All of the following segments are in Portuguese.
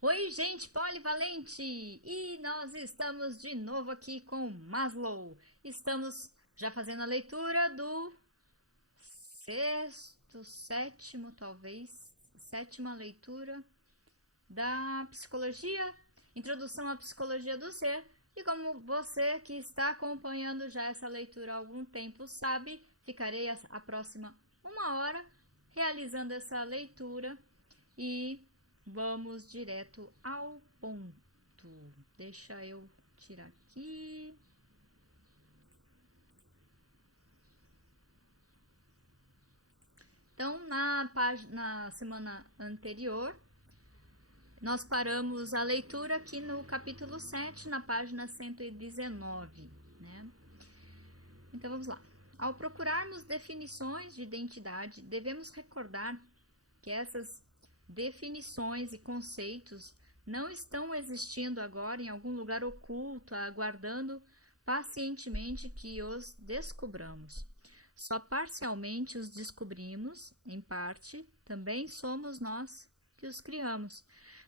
Oi, gente polivalente! E nós estamos de novo aqui com Maslow. Estamos já fazendo a leitura do sexto, sétimo, talvez, sétima leitura da psicologia, Introdução à Psicologia do Ser. E como você que está acompanhando já essa leitura há algum tempo sabe, ficarei a próxima uma hora realizando essa leitura e vamos direto ao ponto. Deixa eu tirar aqui. Então, na semana anterior, nós paramos a leitura aqui no capítulo 7, na página 119, né? Então vamos lá. Ao procurarmos definições de identidade, devemos recordar que essas definições e conceitos não estão existindo agora em algum lugar oculto, aguardando pacientemente que os descubramos. Só parcialmente os descobrimos, em parte, também somos nós que os criamos.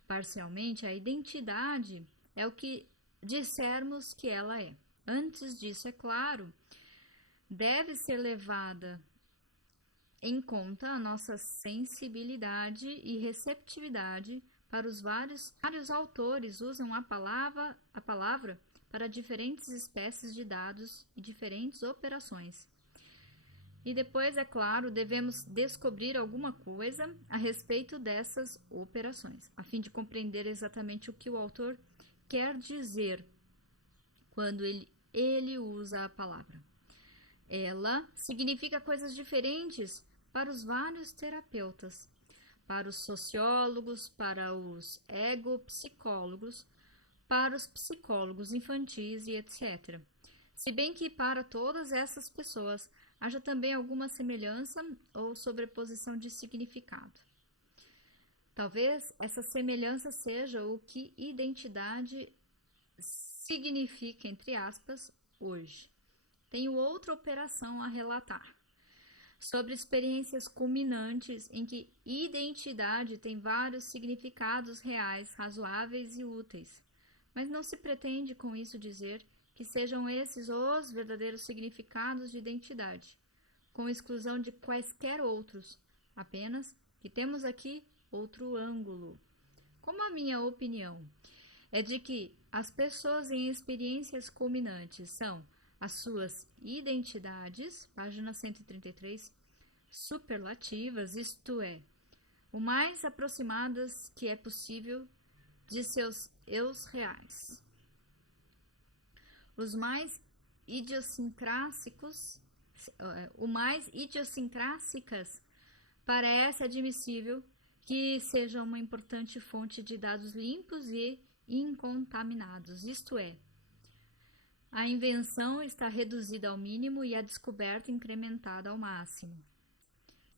Parcialmente, a identidade é o que dissermos que ela é. Antes disso, é claro, deve ser levada em conta a nossa sensibilidade e receptividade para os vários autores usam a palavra para diferentes espécies de dados e diferentes operações. E depois, é claro, devemos descobrir alguma coisa a respeito dessas operações, a fim de compreender exatamente o que o autor quer dizer quando ele usa a palavra. Ela significa coisas diferentes para os vários terapeutas, para os sociólogos, para os egopsicólogos, para os psicólogos infantis e etc. Se bem que para todas essas pessoas haja também alguma semelhança ou sobreposição de significado. Talvez essa semelhança seja o que identidade significa, entre aspas, hoje. Tenho outra operação a relatar sobre experiências culminantes em que identidade tem vários significados reais, razoáveis e úteis. Mas não se pretende com isso dizer que sejam esses os verdadeiros significados de identidade, com exclusão de quaisquer outros, apenas que temos aqui outro ângulo. Como a minha opinião é de que as pessoas em experiências culminantes são as suas identidades, página 133, superlativas, isto é, o mais aproximadas que é possível de seus eus reais. Os mais idiosincráticos, o mais idiosincráticas parece admissível que seja uma importante fonte de dados limpos e incontaminados, isto é, a invenção está reduzida ao mínimo e a descoberta incrementada ao máximo.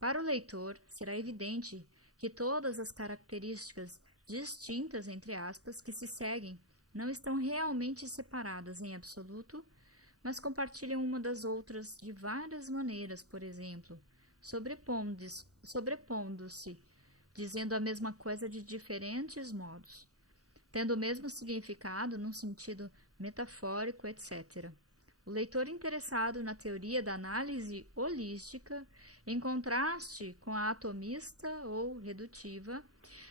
Para o leitor, será evidente que todas as características distintas, entre aspas, que se seguem não estão realmente separadas em absoluto, mas compartilham uma das outras de várias maneiras, por exemplo, sobrepondo-se, dizendo a mesma coisa de diferentes modos, tendo o mesmo significado num sentido metafórico, etc. O leitor interessado na teoria da análise holística, em contraste com a atomista ou redutiva,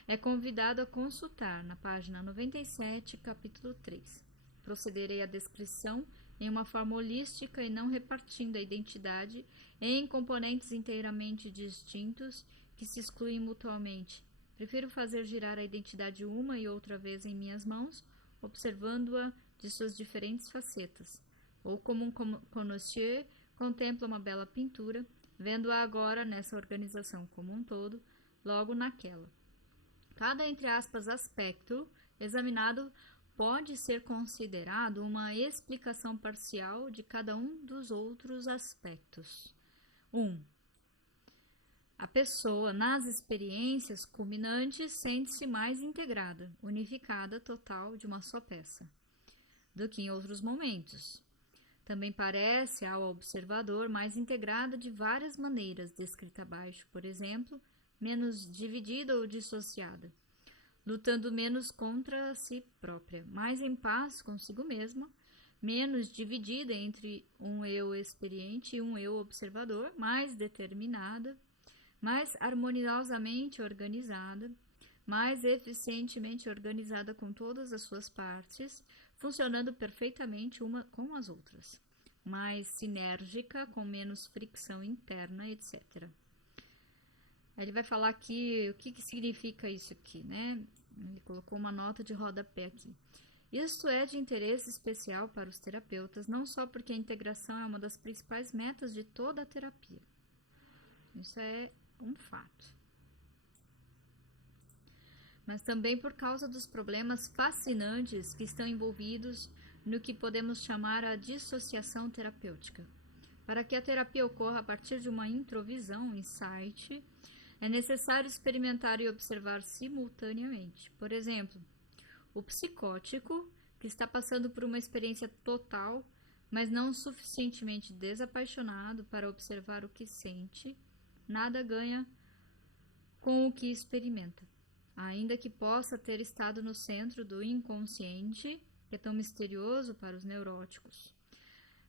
é convidado a consultar na página 97, capítulo 3. Procederei à descrição em uma forma holística e não repartindo a identidade em componentes inteiramente distintos que se excluem mutuamente. Prefiro fazer girar a identidade uma e outra vez em minhas mãos, observando-a de suas diferentes facetas, ou como um connoisseur contempla uma bela pintura, vendo-a agora nessa organização como um todo, logo naquela. Cada, entre aspas, aspecto examinado pode ser considerado uma explicação parcial de cada um dos outros aspectos. 1. A pessoa, nas experiências culminantes, sente-se mais integrada, unificada, total, de uma só peça, do que em outros momentos. Também parece ao observador mais integrada de várias maneiras, descrita abaixo, por exemplo, menos dividida ou dissociada. lutando menos contra si própria, mais em paz consigo mesma, menos dividida entre um eu experiente e um eu observador, mais determinada, mais harmoniosamente organizada, mais eficientemente organizada com todas as suas partes, funcionando perfeitamente uma com as outras, mais sinérgica, com menos fricção interna, etc. Aí ele vai falar aqui o que significa isso aqui, né? Ele colocou uma nota de rodapé aqui. Isto é de interesse especial para os terapeutas, não só porque a integração é uma das principais metas de toda a terapia. Isso é um fato. Mas também por causa dos problemas fascinantes que estão envolvidos no que podemos chamar a dissociação terapêutica. Para que a terapia ocorra a partir de uma introvisão, insight, é necessário experimentar e observar simultaneamente. Por exemplo, o psicótico, que está passando por uma experiência total, mas não suficientemente desapaixonado para observar o que sente, nada ganha com o que experimenta. Ainda que possa ter estado no centro do inconsciente, que é tão misterioso para os neuróticos.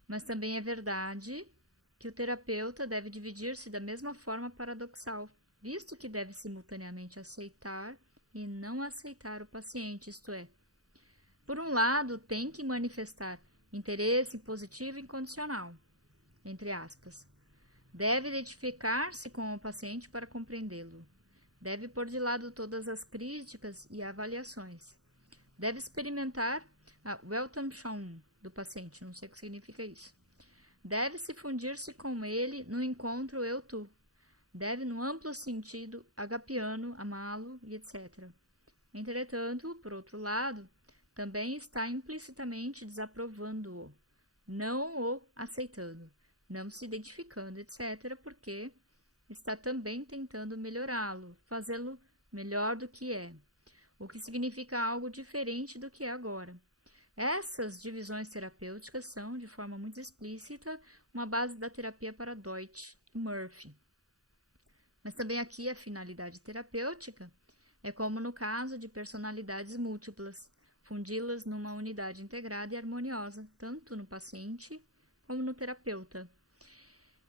Mas também é verdade que o terapeuta deve dividir-se da mesma forma paradoxal, visto que deve simultaneamente aceitar e não aceitar o paciente, isto é, por um lado, tem que manifestar interesse positivo e incondicional, entre aspas. Deve identificar-se com o paciente para compreendê-lo. Deve pôr de lado todas as críticas e avaliações. Deve experimentar a Weltanschauung do paciente, não sei o que significa isso. Deve se fundir-se com ele no encontro eu-tu. Deve, no amplo sentido, agapeá-lo, amá-lo e etc. Entretanto, por outro lado, também está implicitamente desaprovando-o, não o aceitando, não se identificando, etc., porque está também tentando melhorá-lo, fazê-lo melhor do que é, o que significa algo diferente do que é agora. Essas divisões terapêuticas são, de forma muito explícita, uma base da terapia para Deutsch e Murphy. Mas também aqui a finalidade terapêutica é como no caso de personalidades múltiplas, fundi-las numa unidade integrada e harmoniosa, tanto no paciente como no terapeuta.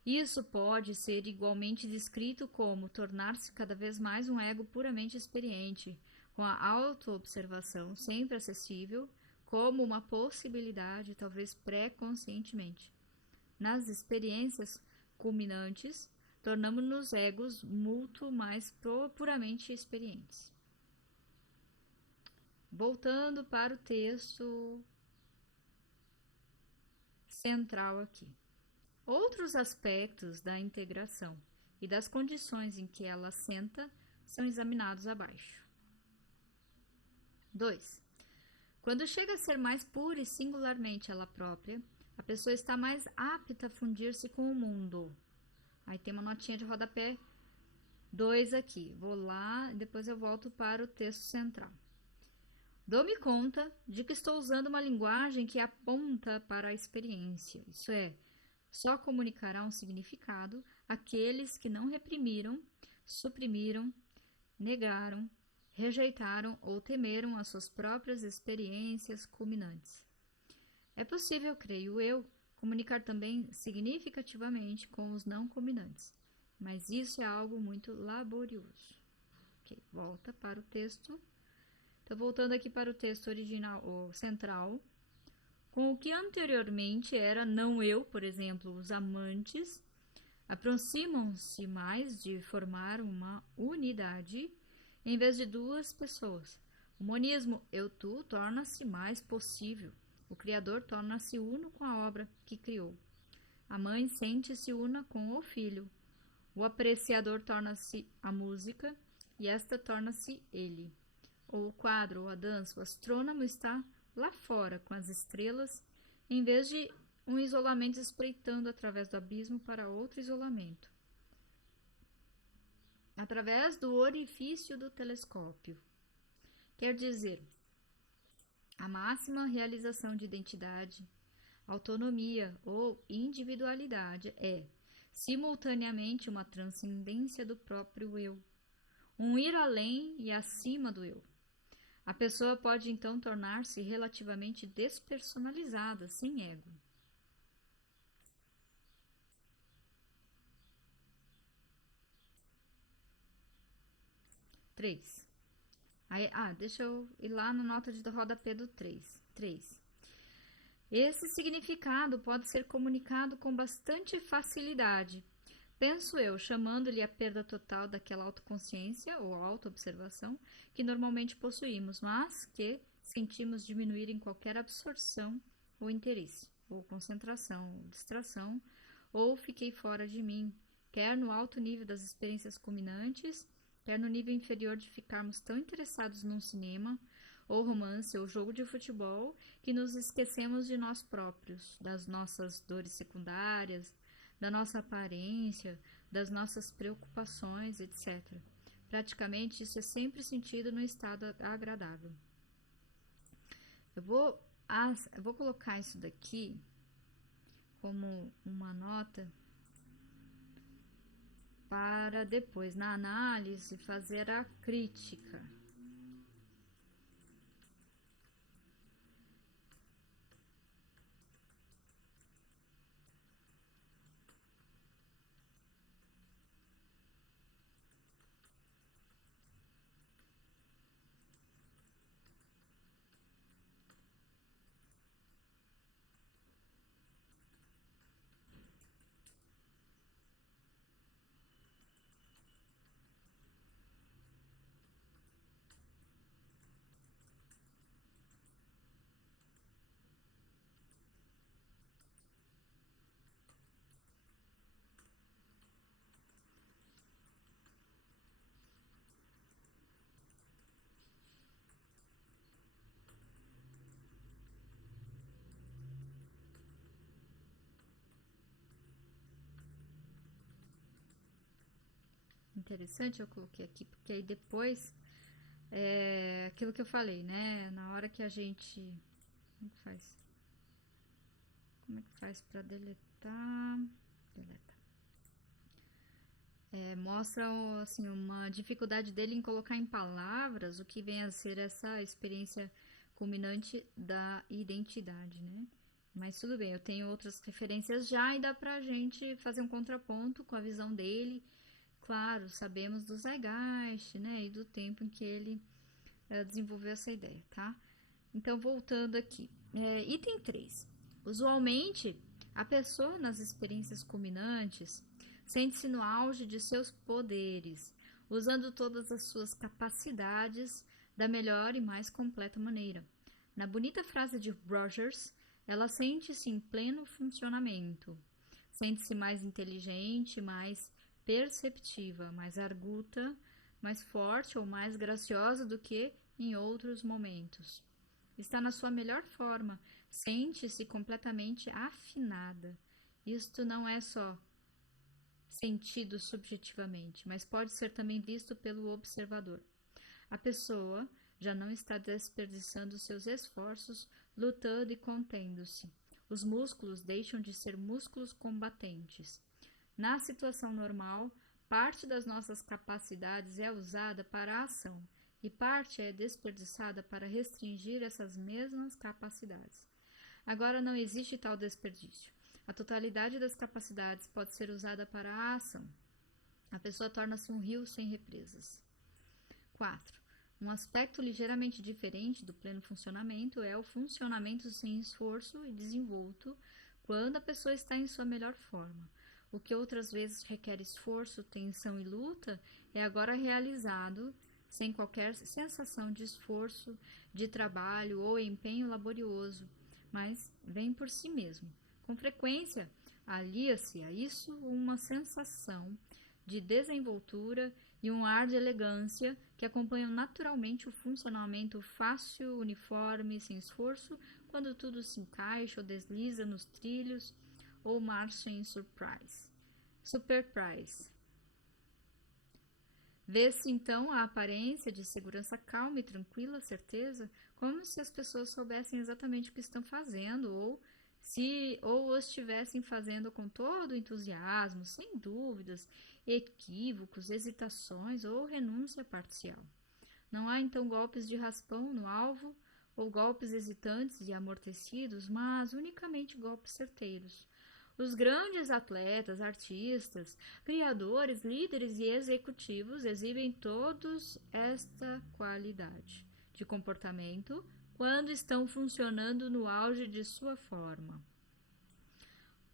Isso pode ser igualmente descrito como tornar-se cada vez mais um ego puramente experiente, com a auto-observação sempre acessível, como uma possibilidade, talvez pré-conscientemente. Nas experiências culminantes, tornamos-nos egos muito mais puramente experientes. Voltando para o texto central aqui. Outros aspectos da integração e das condições em que ela assenta são examinados abaixo. 2. Quando chega a ser mais pura e singularmente ela própria, a pessoa está mais apta a fundir-se com o mundo. Aí tem uma notinha de rodapé 2 aqui. Vou lá e depois eu volto para o texto central. Dou-me conta de que estou usando uma linguagem que aponta para a experiência, isso é, só comunicará um significado àqueles que não reprimiram, suprimiram, negaram, rejeitaram ou temeram as suas próprias experiências culminantes. É possível, creio eu, comunicar também significativamente com os não culminantes, mas isso é algo muito laborioso. Ok, volta para o texto. Então, voltando aqui para o texto original, ou central, com o que anteriormente era não eu, por exemplo, os amantes, aproximam-se mais de formar uma unidade em vez de duas pessoas. O monismo eu-tu torna-se mais possível. O Criador torna-se uno com a obra que criou. A mãe sente-se una com o filho. O apreciador torna-se a música e esta torna-se ele. Ou o quadro, ou a dança, o astrônomo está lá fora com as estrelas, em vez de um isolamento espreitando através do abismo para outro isolamento. Através do orifício do telescópio. Quer dizer, a máxima realização de identidade, autonomia ou individualidade é, simultaneamente, uma transcendência do próprio eu, um ir além e acima do eu. A pessoa pode então tornar-se relativamente despersonalizada, sem ego. 3. Aí, deixa eu ir lá na nota de rodapé do 3. 3. Esse significado pode ser comunicado com bastante facilidade, penso eu, chamando-lhe a perda total daquela autoconsciência ou autoobservação que normalmente possuímos, mas que sentimos diminuir em qualquer absorção ou interesse, ou concentração, ou distração, ou fiquei fora de mim, quer no alto nível das experiências culminantes, quer no nível inferior de ficarmos tão interessados num cinema, ou romance, ou jogo de futebol, que nos esquecemos de nós próprios, das nossas dores secundárias, da nossa aparência, das nossas preocupações, etc. Praticamente isso é sempre sentido no estado agradável. Eu vou colocar isso daqui como uma nota para depois, na análise, fazer a crítica. Interessante, eu coloquei aqui, porque aí depois aquilo que eu falei, né? Na hora que a gente. Como que faz? Como é que faz para deletar? Deleta. Mostra assim, uma dificuldade dele em colocar em palavras o que vem a ser essa experiência culminante da identidade, né? Mas tudo bem, eu tenho outras referências já e dá pra gente fazer um contraponto com a visão dele. Claro, sabemos do Zeitgeist, né? E do tempo em que ele desenvolveu essa ideia, tá? Então, voltando aqui. Item 3. Usualmente, a pessoa nas experiências culminantes sente-se no auge de seus poderes, usando todas as suas capacidades da melhor e mais completa maneira. Na bonita frase de Rogers, ela sente-se em pleno funcionamento. Sente-se mais inteligente, mais perceptiva, mais arguta, mais forte ou mais graciosa do que em outros momentos. Está na sua melhor forma, sente-se completamente afinada. Isto não é só sentido subjetivamente, mas pode ser também visto pelo observador. A pessoa já não está desperdiçando seus esforços lutando e contendo-se. Os músculos deixam de ser músculos combatentes. Na situação normal, parte das nossas capacidades é usada para a ação e parte é desperdiçada para restringir essas mesmas capacidades. Agora não existe tal desperdício. A totalidade das capacidades pode ser usada para a ação. A pessoa torna-se um rio sem represas. 4. Um aspecto ligeiramente diferente do pleno funcionamento é o funcionamento sem esforço e desenvolto quando a pessoa está em sua melhor forma. O que outras vezes requer esforço, tensão e luta é agora realizado sem qualquer sensação de esforço, de trabalho ou empenho laborioso, mas vem por si mesmo. Com frequência, alia-se a isso uma sensação de desenvoltura e um ar de elegância que acompanham naturalmente o funcionamento fácil, uniforme, sem esforço, quando tudo se encaixa ou desliza nos trilhos ou marcha em Superprise. Vê-se então a aparência de segurança calma e tranquila, certeza, como se as pessoas soubessem exatamente o que estão fazendo ou o estivessem fazendo com todo entusiasmo, sem dúvidas, equívocos, hesitações ou renúncia parcial. Não há então golpes de raspão no alvo ou golpes hesitantes e amortecidos, mas unicamente golpes certeiros. Os grandes atletas, artistas, criadores, líderes e executivos exibem todos esta qualidade de comportamento quando estão funcionando no auge de sua forma.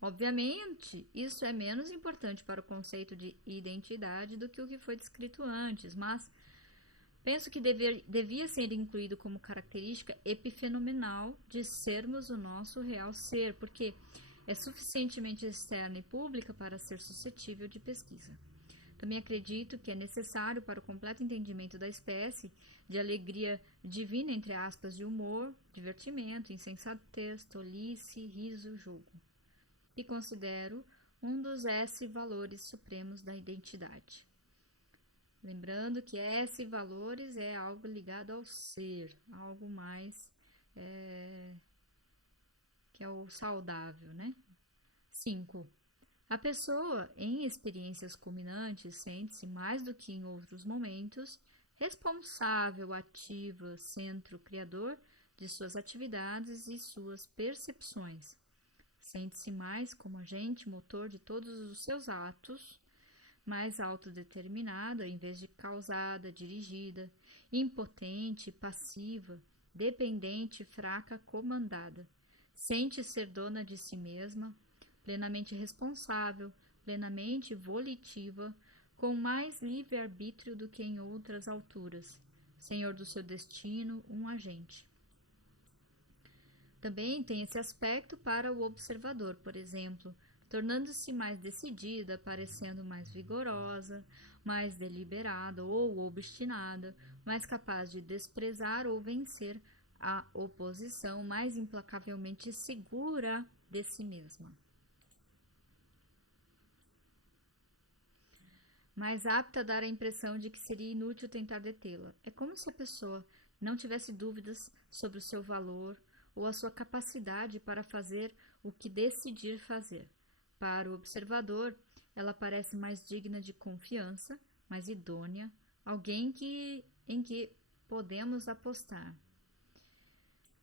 Obviamente, isso é menos importante para o conceito de identidade do que o que foi descrito antes, mas penso que devia ser incluído como característica epifenomenal de sermos o nosso real ser, porque é suficientemente externa e pública para ser suscetível de pesquisa. Também acredito que é necessário para o completo entendimento da espécie de alegria divina, entre aspas, de humor, divertimento, insensatez, tolice, riso, jogo, e considero um dos S-valores supremos da identidade. Lembrando que S-valores é algo ligado ao ser, algo mais que é o saudável, né? 5. A pessoa, em experiências culminantes, sente-se mais do que em outros momentos responsável, ativa, centro, criador de suas atividades e suas percepções. Sente-se mais como agente motor de todos os seus atos, mais autodeterminada em vez de causada, dirigida, impotente, passiva, dependente, fraca, comandada. Sente ser dona de si mesma, plenamente responsável, plenamente volitiva, com mais livre-arbítrio do que em outras alturas, senhor do seu destino, um agente. Também tem esse aspecto para o observador, por exemplo, tornando-se mais decidida, parecendo mais vigorosa, mais deliberada ou obstinada, mais capaz de desprezar ou vencer a oposição, mais implacavelmente segura de si mesma. Mais apta a dar a impressão de que seria inútil tentar detê-la. É como se a pessoa não tivesse dúvidas sobre o seu valor ou a sua capacidade para fazer o que decidir fazer. Para o observador, ela parece mais digna de confiança, mais idônea, alguém em que podemos apostar.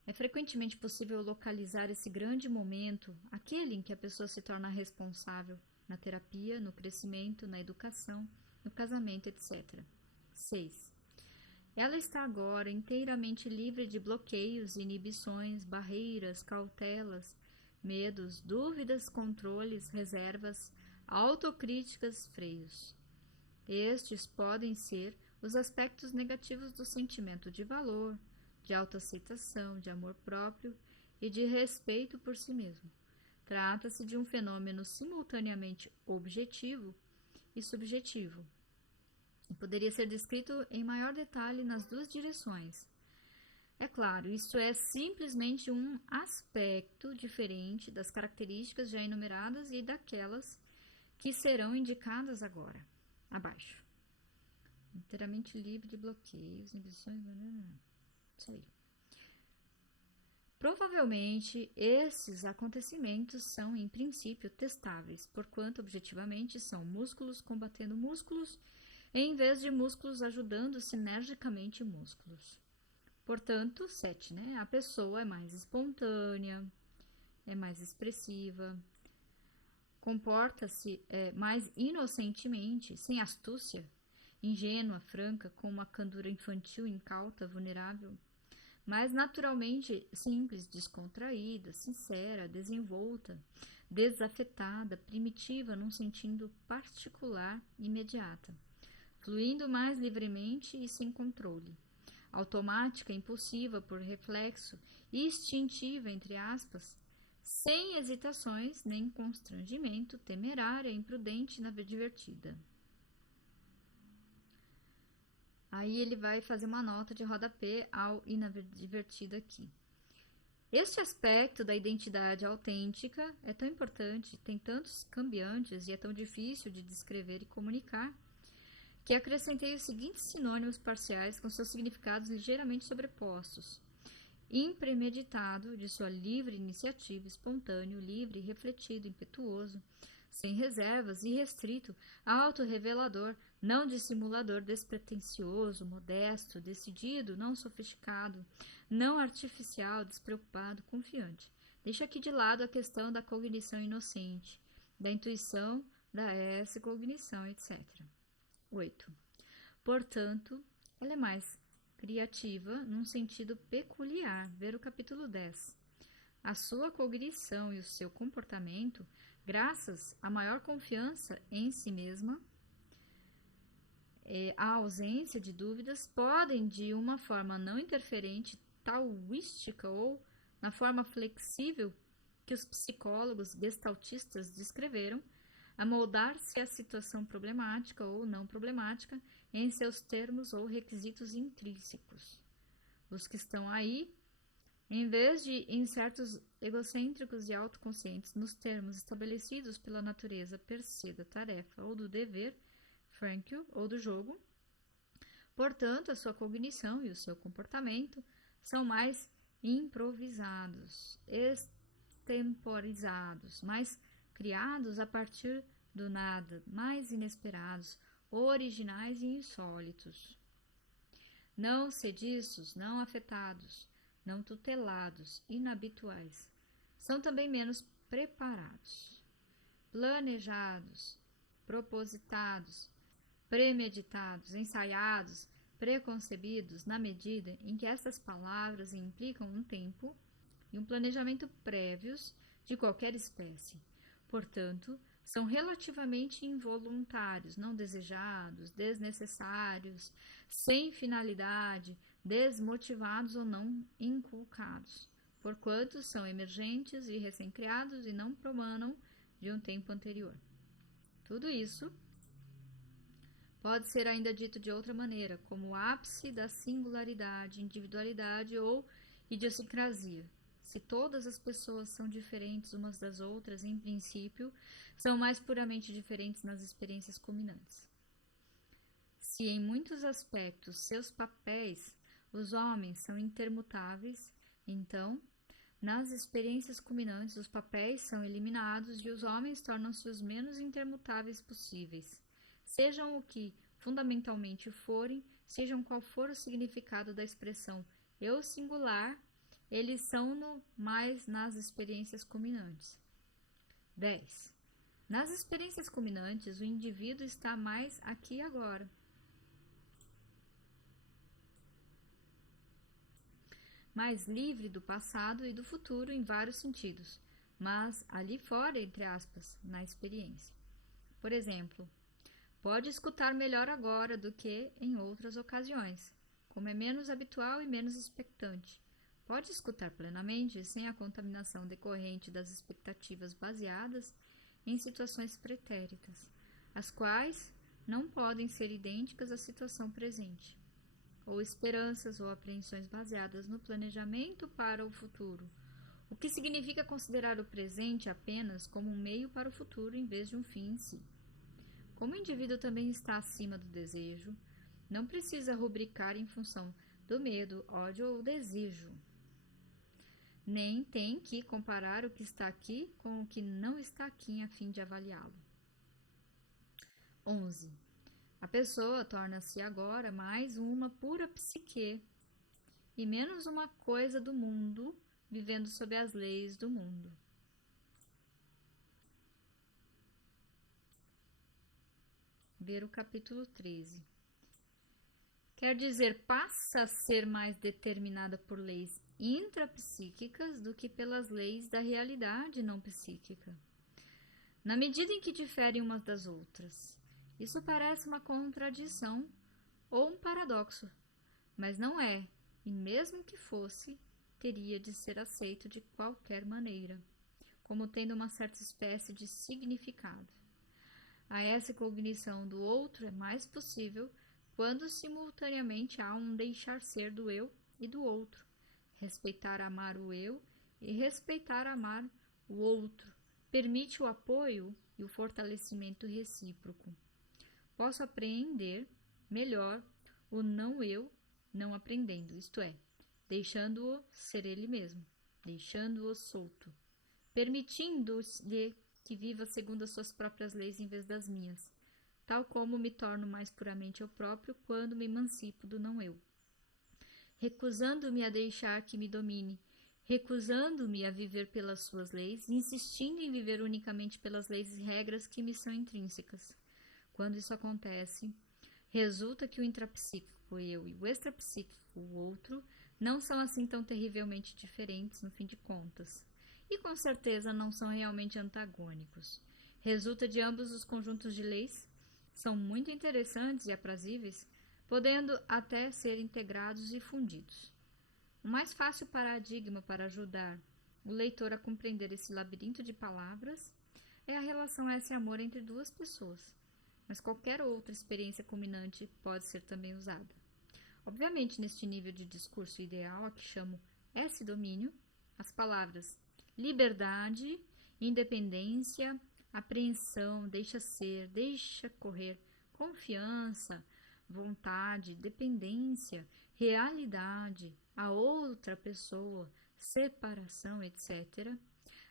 É frequentemente possível localizar esse grande momento, aquele em que a pessoa se torna responsável, na terapia, no crescimento, na educação, no casamento, etc. 6. Ela está agora inteiramente livre de bloqueios, inibições, barreiras, cautelas, medos, dúvidas, controles, reservas, autocríticas, freios. Estes podem ser os aspectos negativos do sentimento de valor, de autoaceitação, de amor próprio e de respeito por si mesmo. Trata-se de um fenômeno simultaneamente objetivo e subjetivo, e poderia ser descrito em maior detalhe nas duas direções. É claro, isso é simplesmente um aspecto diferente das características já enumeradas e daquelas que serão indicadas agora, abaixo. Inteiramente livre de bloqueios, inibições, isso aí. Provavelmente, esses acontecimentos são, em princípio, testáveis, porquanto, objetivamente, são músculos combatendo músculos, em vez de músculos ajudando sinergicamente músculos. Portanto, 7, né? A pessoa é mais espontânea, é mais expressiva, comporta-se mais inocentemente, sem astúcia, ingênua, franca, com uma candura infantil, incauta, vulnerável, mas naturalmente simples, descontraída, sincera, desenvolta, desafetada, primitiva num sentido particular, imediata, fluindo mais livremente e sem controle, automática, impulsiva por reflexo, instintiva, entre aspas, sem hesitações nem constrangimento, temerária, imprudente, divertida. Aí ele vai fazer uma nota de rodapé ao inadvertido aqui. Este aspecto da identidade autêntica é tão importante, tem tantos cambiantes e é tão difícil de descrever e comunicar, que acrescentei os seguintes sinônimos parciais com seus significados ligeiramente sobrepostos. Impremeditado, de sua livre iniciativa, espontâneo, livre, refletido, impetuoso, sem reservas, irrestrito, autorrevelador, não dissimulador, despretensioso, modesto, decidido, não sofisticado, não artificial, despreocupado, confiante. Deixa aqui de lado a questão da cognição inocente, da intuição, da essa cognição, etc. 8. Portanto, ela é mais criativa num sentido peculiar. Ver o capítulo 10. A sua cognição e o seu comportamento, graças à maior confiança em si mesma, a ausência de dúvidas, podem, de uma forma não interferente, taoística ou na forma flexível que os psicólogos gestaltistas descreveram, amoldar-se à situação problemática ou não problemática em seus termos ou requisitos intrínsecos. Os que estão aí, em vez de incertos egocêntricos e autoconscientes nos termos estabelecidos pela natureza per se da tarefa ou do dever, Frankl, ou do jogo. Portanto, a sua cognição e o seu comportamento são mais improvisados, extemporizados, mais criados a partir do nada, mais inesperados, originais e insólitos. Não sediços, não afetados, não tutelados, inabituais. São também menos preparados, planejados, propositados, premeditados, ensaiados, preconcebidos, na medida em que estas palavras implicam um tempo e um planejamento prévios de qualquer espécie. Portanto, são relativamente involuntários, não desejados, desnecessários, sem finalidade, desmotivados ou não inculcados, porquanto são emergentes e recém-criados e não promanam de um tempo anterior. Tudo isso pode ser ainda dito de outra maneira, como o ápice da singularidade, individualidade ou idiosincrasia. Se todas as pessoas são diferentes umas das outras, em princípio, são mais puramente diferentes nas experiências culminantes. Se em muitos aspectos seus papéis, os homens, são intermutáveis, então, nas experiências culminantes, os papéis são eliminados e os homens tornam-se os menos intermutáveis possíveis. Sejam o que fundamentalmente forem, sejam qual for o significado da expressão eu singular, eles são-no mais nas experiências culminantes. 10. Nas experiências culminantes, o indivíduo está mais aqui e agora. Mais livre do passado e do futuro em vários sentidos, mas ali fora, entre aspas, na experiência. Por exemplo, pode escutar melhor agora do que em outras ocasiões, como é menos habitual e menos expectante. Pode escutar plenamente, sem a contaminação decorrente das expectativas baseadas em situações pretéritas, as quais não podem ser idênticas à situação presente, ou esperanças ou apreensões baseadas no planejamento para o futuro, o que significa considerar o presente apenas como um meio para o futuro em vez de um fim em si. Como o indivíduo também está acima do desejo, não precisa rubricar em função do medo, ódio ou desejo. Nem tem que comparar o que está aqui com o que não está aqui a fim de avaliá-lo. 11. A pessoa torna-se agora mais uma pura psique e menos uma coisa do mundo, vivendo sob as leis do mundo. Ver o capítulo 13. Quer dizer, passa a ser mais determinada por leis intrapsíquicas do que pelas leis da realidade não psíquica, na medida em que diferem umas das outras. Isso parece uma contradição ou um paradoxo, mas não é, e mesmo que fosse, teria de ser aceito de qualquer maneira, como tendo uma certa espécie de significado. A essa cognição do outro é mais possível quando simultaneamente há um deixar ser do eu e do outro, respeitar amar o eu e respeitar amar o outro, permite o apoio e o fortalecimento recíproco. Posso apreender melhor o não eu não aprendendo, isto é, deixando-o ser ele mesmo, deixando-o solto, permitindo-lhe que viva segundo as suas próprias leis em vez das minhas, tal como me torno mais puramente eu próprio quando me emancipo do não-eu. Recusando-me a deixar que me domine, recusando-me a viver pelas suas leis, insistindo em viver unicamente pelas leis e regras que me são intrínsecas. Quando isso acontece, resulta que o intrapsíquico eu e o extrapsíquico o outro não são assim tão terrivelmente diferentes no fim de contas, e com certeza não são realmente antagônicos. Resulta de ambos os conjuntos de leis são muito interessantes e aprazíveis, podendo até ser integrados e fundidos. O mais fácil paradigma para ajudar o leitor a compreender esse labirinto de palavras é a relação S-amor entre duas pessoas, mas qualquer outra experiência culminante pode ser também usada. Obviamente, neste nível de discurso ideal, a que chamo S-domínio, as palavras liberdade, independência, apreensão, deixa ser, deixa correr, confiança, vontade, dependência, realidade, a outra pessoa, separação, etc.,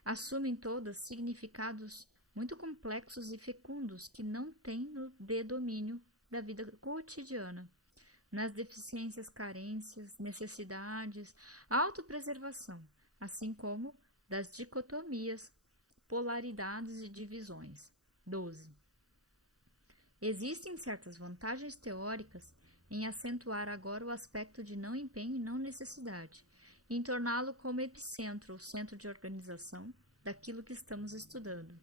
assumem todas significados muito complexos e fecundos que não têm no domínio da vida cotidiana, nas deficiências, carências, necessidades, autopreservação, assim como das dicotomias, polaridades e divisões. 12. Existem certas vantagens teóricas em acentuar agora o aspecto de não empenho e não necessidade, em torná-lo como epicentro ou centro de organização daquilo que estamos estudando.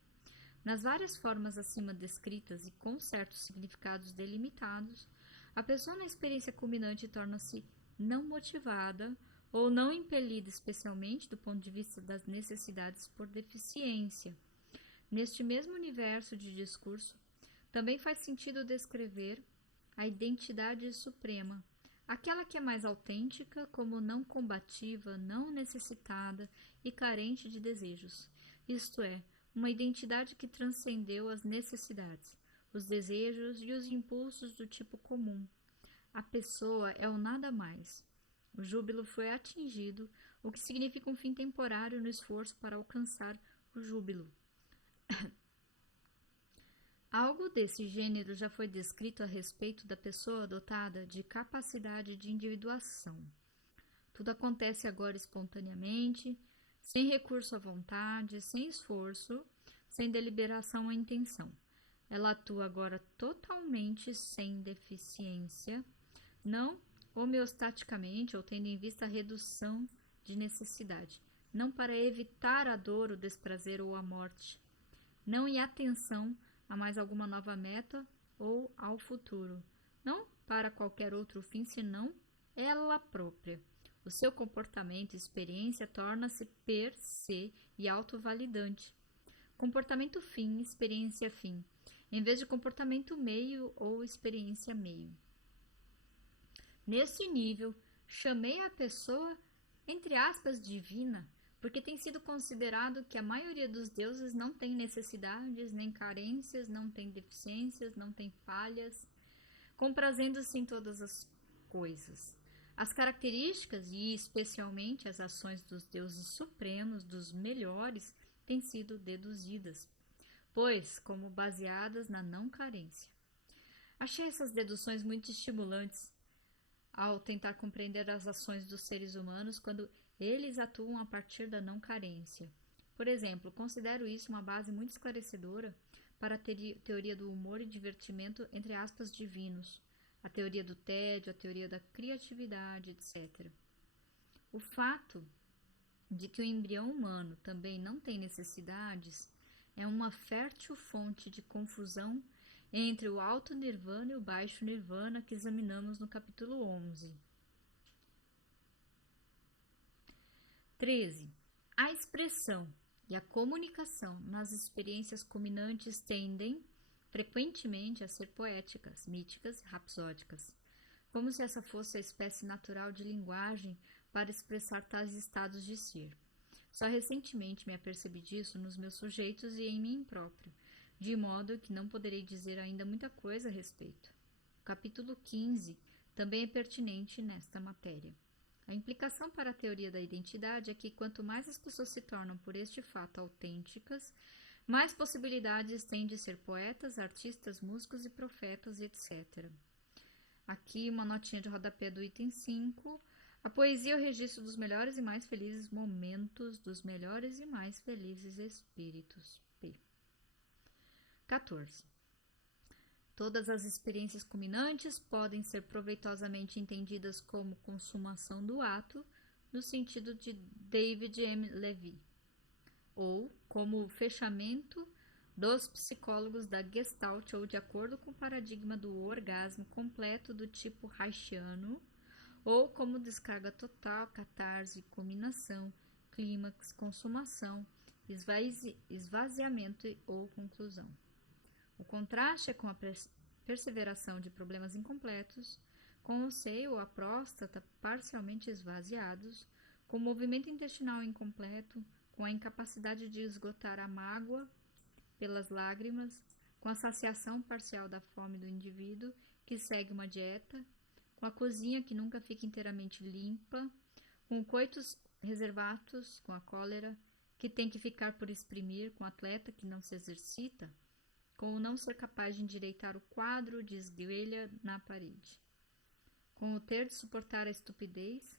Nas várias formas acima descritas e com certos significados delimitados, a pessoa na experiência culminante torna-se não motivada ou não impelida, especialmente do ponto de vista das necessidades por deficiência. Neste mesmo universo de discurso, também faz sentido descrever a identidade suprema, aquela que é mais autêntica como não combativa, não necessitada e carente de desejos, isto é, uma identidade que transcendeu as necessidades, os desejos e os impulsos do tipo comum. A pessoa é o nada mais. O júbilo foi atingido, o que significa um fim temporário no esforço para alcançar o júbilo. Algo desse gênero já foi descrito a respeito da pessoa dotada de capacidade de individuação. Tudo acontece agora espontaneamente, sem recurso à vontade, sem esforço, sem deliberação ou intenção. Ela atua agora totalmente sem deficiência, não homeostaticamente ou tendo em vista a redução de necessidade, não para evitar a dor, o desprazer ou a morte, não em atenção a mais alguma nova meta ou ao futuro, não para qualquer outro fim senão ela própria. O seu comportamento e experiência torna-se per se e autovalidante. Comportamento fim, experiência fim, em vez de comportamento meio ou experiência meio. Nesse nível, chamei a pessoa, entre aspas, divina, porque tem sido considerado que a maioria dos deuses não tem necessidades, nem carências, não tem deficiências, não tem falhas, comprazendo-se em todas as coisas. As características e especialmente as ações dos deuses supremos, dos melhores, têm sido deduzidas, pois como baseadas na não carência. Achei essas deduções muito estimulantes ao tentar compreender as ações dos seres humanos quando eles atuam a partir da não carência. Por exemplo, considero isso uma base muito esclarecedora para a teoria do humor e divertimento, entre aspas, divinos, a teoria do tédio, a teoria da criatividade, etc. O fato de que o embrião humano também não tem necessidades é uma fértil fonte de confusão entre o alto nirvana e o baixo nirvana que examinamos no capítulo 11. 13. A expressão e a comunicação nas experiências culminantes tendem frequentemente a ser poéticas, míticas e rapsódicas, como se essa fosse a espécie natural de linguagem para expressar tais estados de ser. Só recentemente me apercebi disso nos meus sujeitos e em mim próprio, de modo que não poderei dizer ainda muita coisa a respeito. O capítulo 15 também é pertinente nesta matéria. A implicação para a teoria da identidade é que quanto mais as pessoas se tornam por este fato autênticas, mais possibilidades têm de ser poetas, artistas, músicos e profetas, etc. Aqui uma notinha de rodapé do item 5. A poesia é o registro dos melhores e mais felizes momentos dos melhores e mais felizes espíritos. P. 14. Todas as experiências culminantes podem ser proveitosamente entendidas como consumação do ato, no sentido de David M. Levy, ou como o fechamento dos psicólogos da Gestalt, ou de acordo com o paradigma do orgasmo completo do tipo reichiano, ou como descarga total, catarse, culminação, clímax, consumação, esvaziamento ou conclusão. O contraste é com a perseveração de problemas incompletos, com o seio ou a próstata parcialmente esvaziados, com o movimento intestinal incompleto, com a incapacidade de esgotar a mágoa pelas lágrimas, com a saciação parcial da fome do indivíduo que segue uma dieta, com a cozinha que nunca fica inteiramente limpa, com coitos reservatos, com a cólera que tem que ficar por exprimir, com o atleta que não se exercita, com o não ser capaz de endireitar o quadro de esguelha na parede, com o ter de suportar a estupidez,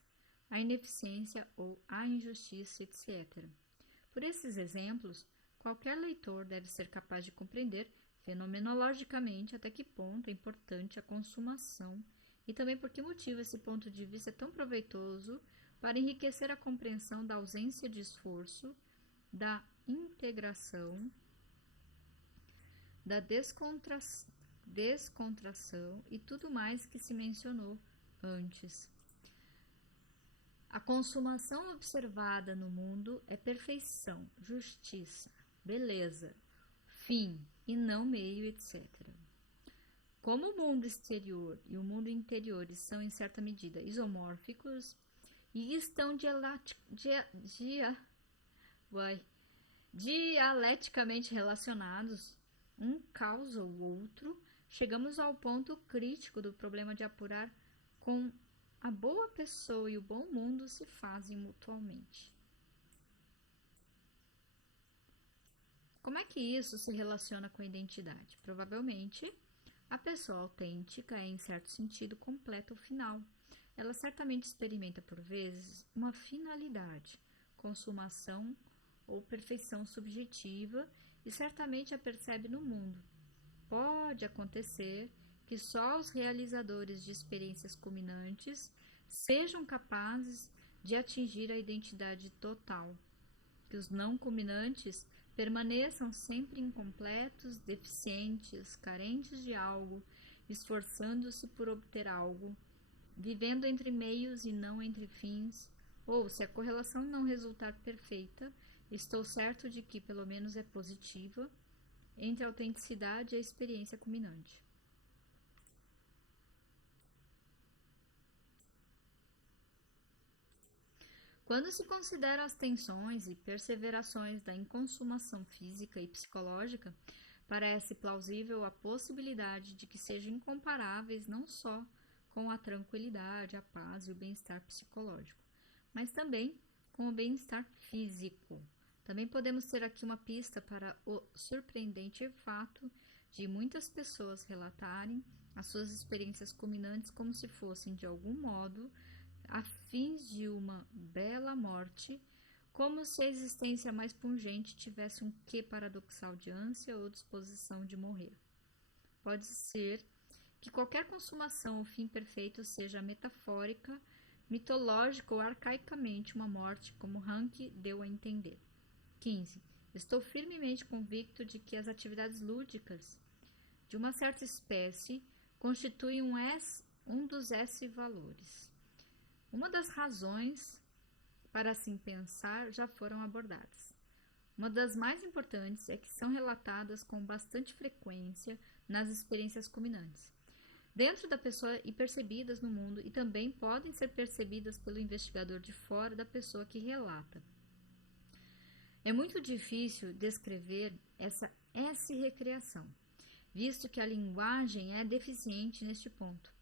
a ineficiência ou a injustiça, etc. Por esses exemplos, qualquer leitor deve ser capaz de compreender fenomenologicamente até que ponto é importante a consumação e também por que motivo esse ponto de vista é tão proveitoso para enriquecer a compreensão da ausência de esforço, da integração, da descontração e tudo mais que se mencionou antes. A consumação observada no mundo é perfeição, justiça, beleza, fim e não meio, etc. Como o mundo exterior e o mundo interior são em certa medida isomórficos e estão dialeticamente relacionados, um causa o outro, chegamos ao ponto crítico do problema de apurar como a boa pessoa e o bom mundo se fazem mutuamente. Como é que isso se relaciona com a identidade? Provavelmente, a pessoa autêntica é, em certo sentido, completa o final. Ela certamente experimenta, por vezes, uma finalidade, consumação ou perfeição subjetiva, e certamente a percebe no mundo. Pode acontecer que só os realizadores de experiências culminantes sejam capazes de atingir a identidade total, que os não culminantes permaneçam sempre incompletos, deficientes, carentes de algo, esforçando-se por obter algo, vivendo entre meios e não entre fins, ou, se a correlação não resultar perfeita, estou certo de que, pelo menos, é positiva, entre a autenticidade e a experiência culminante. Quando se considera as tensões e perseverações da inconsumação física e psicológica, parece plausível a possibilidade de que sejam incomparáveis não só com a tranquilidade, a paz e o bem-estar psicológico, mas também com o bem-estar físico. Também podemos ter aqui uma pista para o surpreendente fato de muitas pessoas relatarem as suas experiências culminantes como se fossem, de algum modo, a fins de uma bela morte, como se a existência mais pungente tivesse um quê paradoxal de ânsia ou disposição de morrer. Pode ser que qualquer consumação ou fim perfeito seja metafórica, mitológica ou arcaicamente uma morte, como Ranke deu a entender. 15. Estou firmemente convicto de que as atividades lúdicas de uma certa espécie constituem um dos S-valores. Uma das razões para assim pensar já foram abordadas. Uma das mais importantes é que são relatadas com bastante frequência nas experiências culminantes, dentro da pessoa e percebidas no mundo, e também podem ser percebidas pelo investigador de fora da pessoa que relata. É muito difícil descrever essa S-recriação, visto que a linguagem é deficiente neste ponto,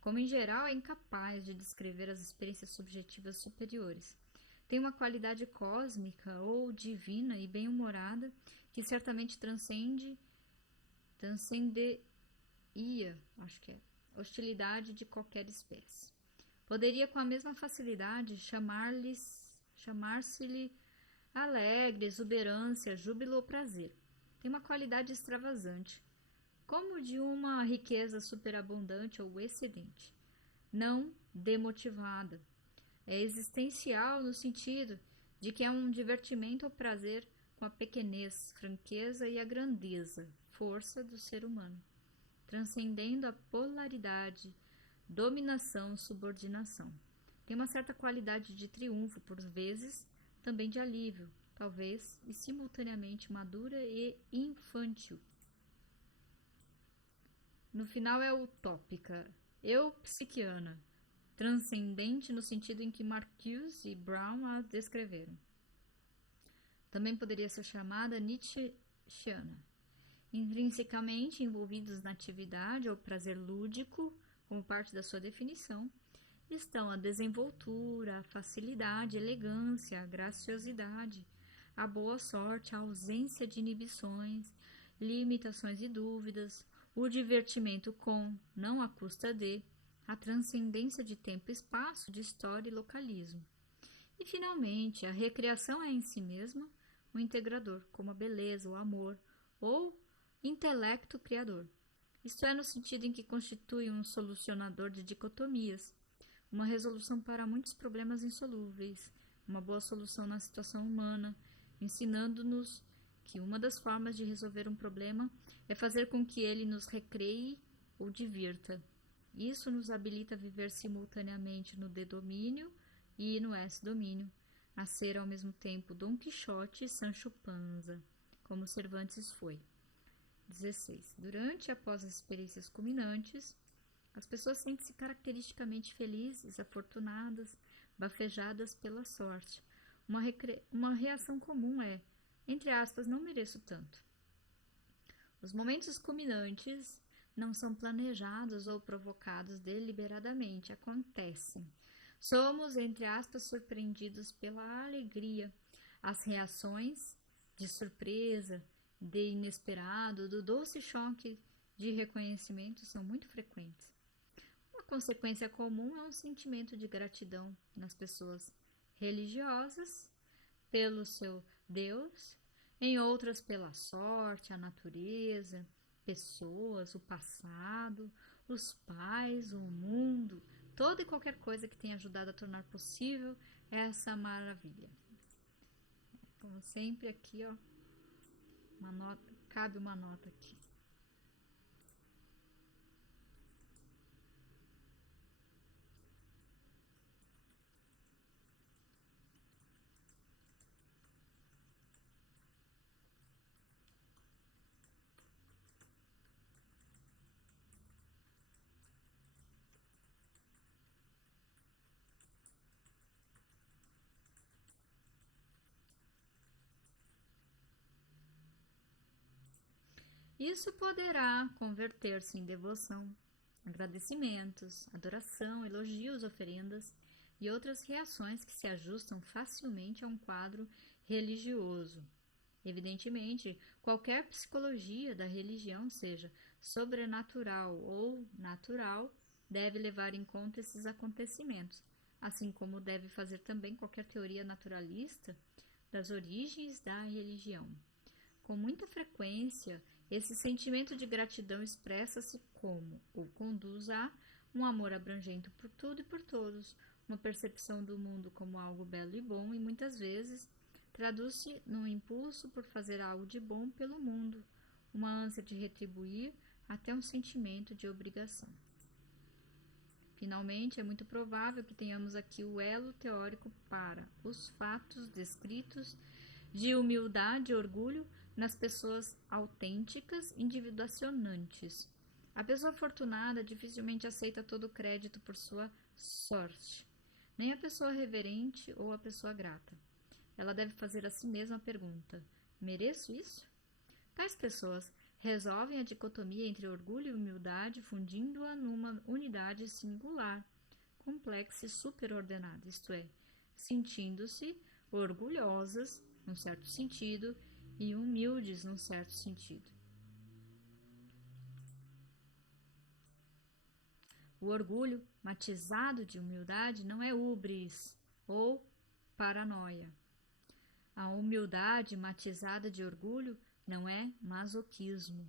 como em geral é incapaz de descrever as experiências subjetivas superiores. tem uma qualidade cósmica ou divina e bem-humorada que certamente transcenderia, acho que é, hostilidade de qualquer espécie. Poderia com a mesma facilidade chamar-se-lhe alegre, exuberância, júbilo ou prazer. Tem uma qualidade extravasante, como de uma riqueza superabundante ou excedente, não demotivada. É existencial no sentido de que é um divertimento ou prazer com a pequenez, franqueza e a grandeza, força do ser humano, transcendendo a polaridade, dominação, subordinação. Tem uma certa qualidade de triunfo, por vezes, também de alívio, talvez, e simultaneamente madura e infantil. No final é utópica, eupsiquiana, transcendente no sentido em que Marcuse e Brown a descreveram. Também poderia ser chamada Nietzscheana. Intrinsecamente envolvidos na atividade ou prazer lúdico, como parte da sua definição, estão a desenvoltura, a facilidade, a elegância, a graciosidade, a boa sorte, a ausência de inibições, limitações e dúvidas, o divertimento com, não à custa de, a transcendência de tempo e espaço, de história e localismo. E, finalmente, a recreação é em si mesma um integrador, como a beleza, o amor ou intelecto criador. Isto é, no sentido em que constitui um solucionador de dicotomias, uma resolução para muitos problemas insolúveis, uma boa solução na situação humana, ensinando-nos que uma das formas de resolver um problema é fazer com que ele nos recreie ou divirta. Isso nos habilita a viver simultaneamente no D-domínio e no S-domínio, a ser ao mesmo tempo Dom Quixote e Sancho Panza, como Cervantes foi. 16. Durante e após as experiências culminantes, as pessoas sentem-se caracteristicamente felizes, afortunadas, bafejadas pela sorte. Uma reação comum é, entre aspas, não mereço tanto. Os momentos culminantes não são planejados ou provocados deliberadamente, acontecem. Somos, entre aspas, surpreendidos pela alegria. As reações de surpresa, de inesperado, do doce choque de reconhecimento são muito frequentes. Uma consequência comum é um sentimento de gratidão nas pessoas religiosas pelo seu Deus, em outras pela sorte, a natureza, pessoas, o passado, os pais, o mundo, toda e qualquer coisa que tenha ajudado a tornar possível essa maravilha. Como sempre aqui, ó, uma nota, cabe uma nota aqui. Isso poderá converter-se em devoção, agradecimentos, adoração, elogios, oferendas e outras reações que se ajustam facilmente a um quadro religioso. Evidentemente, qualquer psicologia da religião, seja sobrenatural ou natural, deve levar em conta esses acontecimentos, assim como deve fazer também qualquer teoria naturalista das origens da religião. Com muita frequência, esse sentimento de gratidão expressa-se como, ou conduz a, um amor abrangente por tudo e por todos, uma percepção do mundo como algo belo e bom, e muitas vezes traduz-se num impulso por fazer algo de bom pelo mundo, uma ânsia de retribuir, até um sentimento de obrigação. Finalmente, é muito provável que tenhamos aqui o elo teórico para os fatos descritos de humildade e orgulho nas pessoas autênticas, individuacionantes. A pessoa afortunada dificilmente aceita todo o crédito por sua sorte, nem a pessoa reverente ou a pessoa grata. Ela deve fazer a si mesma a pergunta: mereço isso? Tais pessoas resolvem a dicotomia entre orgulho e humildade, fundindo-a numa unidade singular, complexa e superordenada, isto é, sentindo-se orgulhosas, num certo sentido, e humildes, num certo sentido. O orgulho, matizado de humildade, não é hubris ou paranoia. A humildade, matizada de orgulho, não é masoquismo.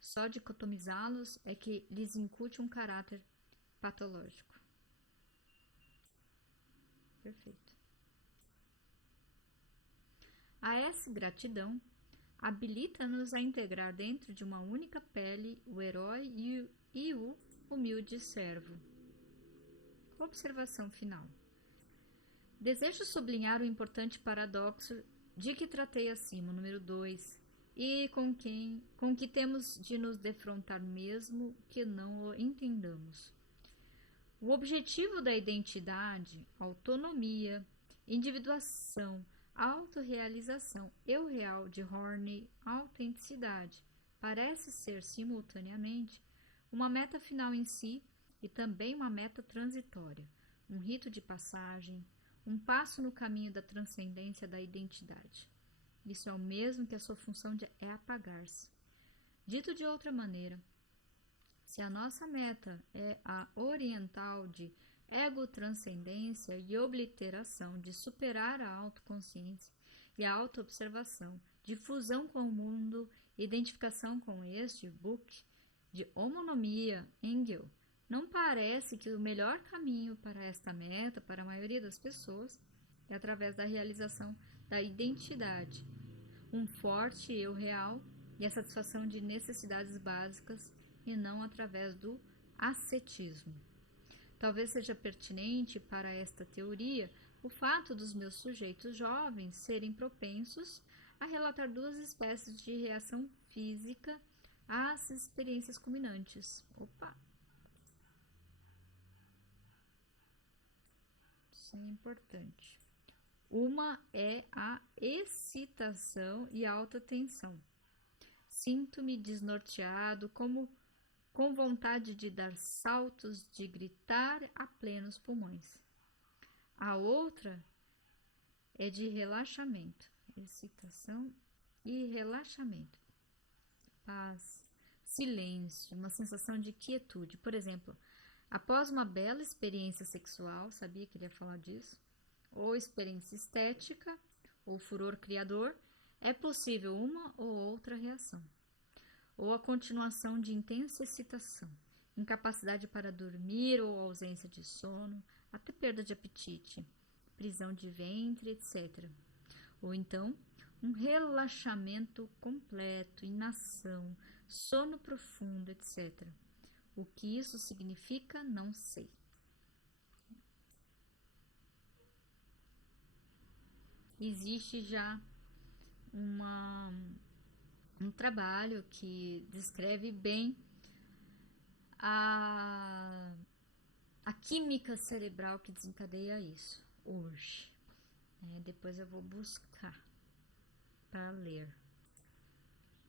Só dicotomizá-los é que lhes incute um caráter patológico. Perfeito. A essa gratidão habilita-nos a integrar dentro de uma única pele o herói e o humilde servo. Observação final. Desejo sublinhar o importante paradoxo de que tratei acima, número 2, e com que temos de nos defrontar mesmo que não o entendamos. O objetivo da identidade, autonomia, individuação, autorrealização, eu real de Horne, autenticidade, parece ser simultaneamente uma meta final em si e também uma meta transitória, um rito de passagem, um passo no caminho da transcendência da identidade. Isso é o mesmo que a sua função é apagar-se. Dito de outra maneira, se a nossa meta é a oriental de ego-transcendência e obliteração, de superar a autoconsciência e a autoobservação, de fusão com o mundo, identificação com este book, de homonomia, Engel, não parece que o melhor caminho para esta meta, para a maioria das pessoas, é através da realização da identidade, um forte eu real e a satisfação de necessidades básicas, e não através do ascetismo. Talvez seja pertinente para esta teoria o fato dos meus sujeitos jovens serem propensos a relatar duas espécies de reação física às experiências culminantes. Isso é importante. Uma é a excitação e a alta tensão. Sinto-me desnorteado, com vontade de dar saltos, de gritar a plenos pulmões. A outra é de relaxamento, excitação e relaxamento. Paz, silêncio, uma sensação de quietude. Por exemplo, após uma bela experiência sexual, sabia que ele ia falar disso? Ou experiência estética, ou furor criador, é possível uma ou outra reação. Ou a continuação de intensa excitação, incapacidade para dormir ou ausência de sono, até perda de apetite, prisão de ventre, etc. Ou então, um relaxamento completo, inação, sono profundo, etc. O que isso significa, não sei. Existe já um trabalho que descreve bem a química cerebral que desencadeia isso hoje. Depois eu vou buscar para ler.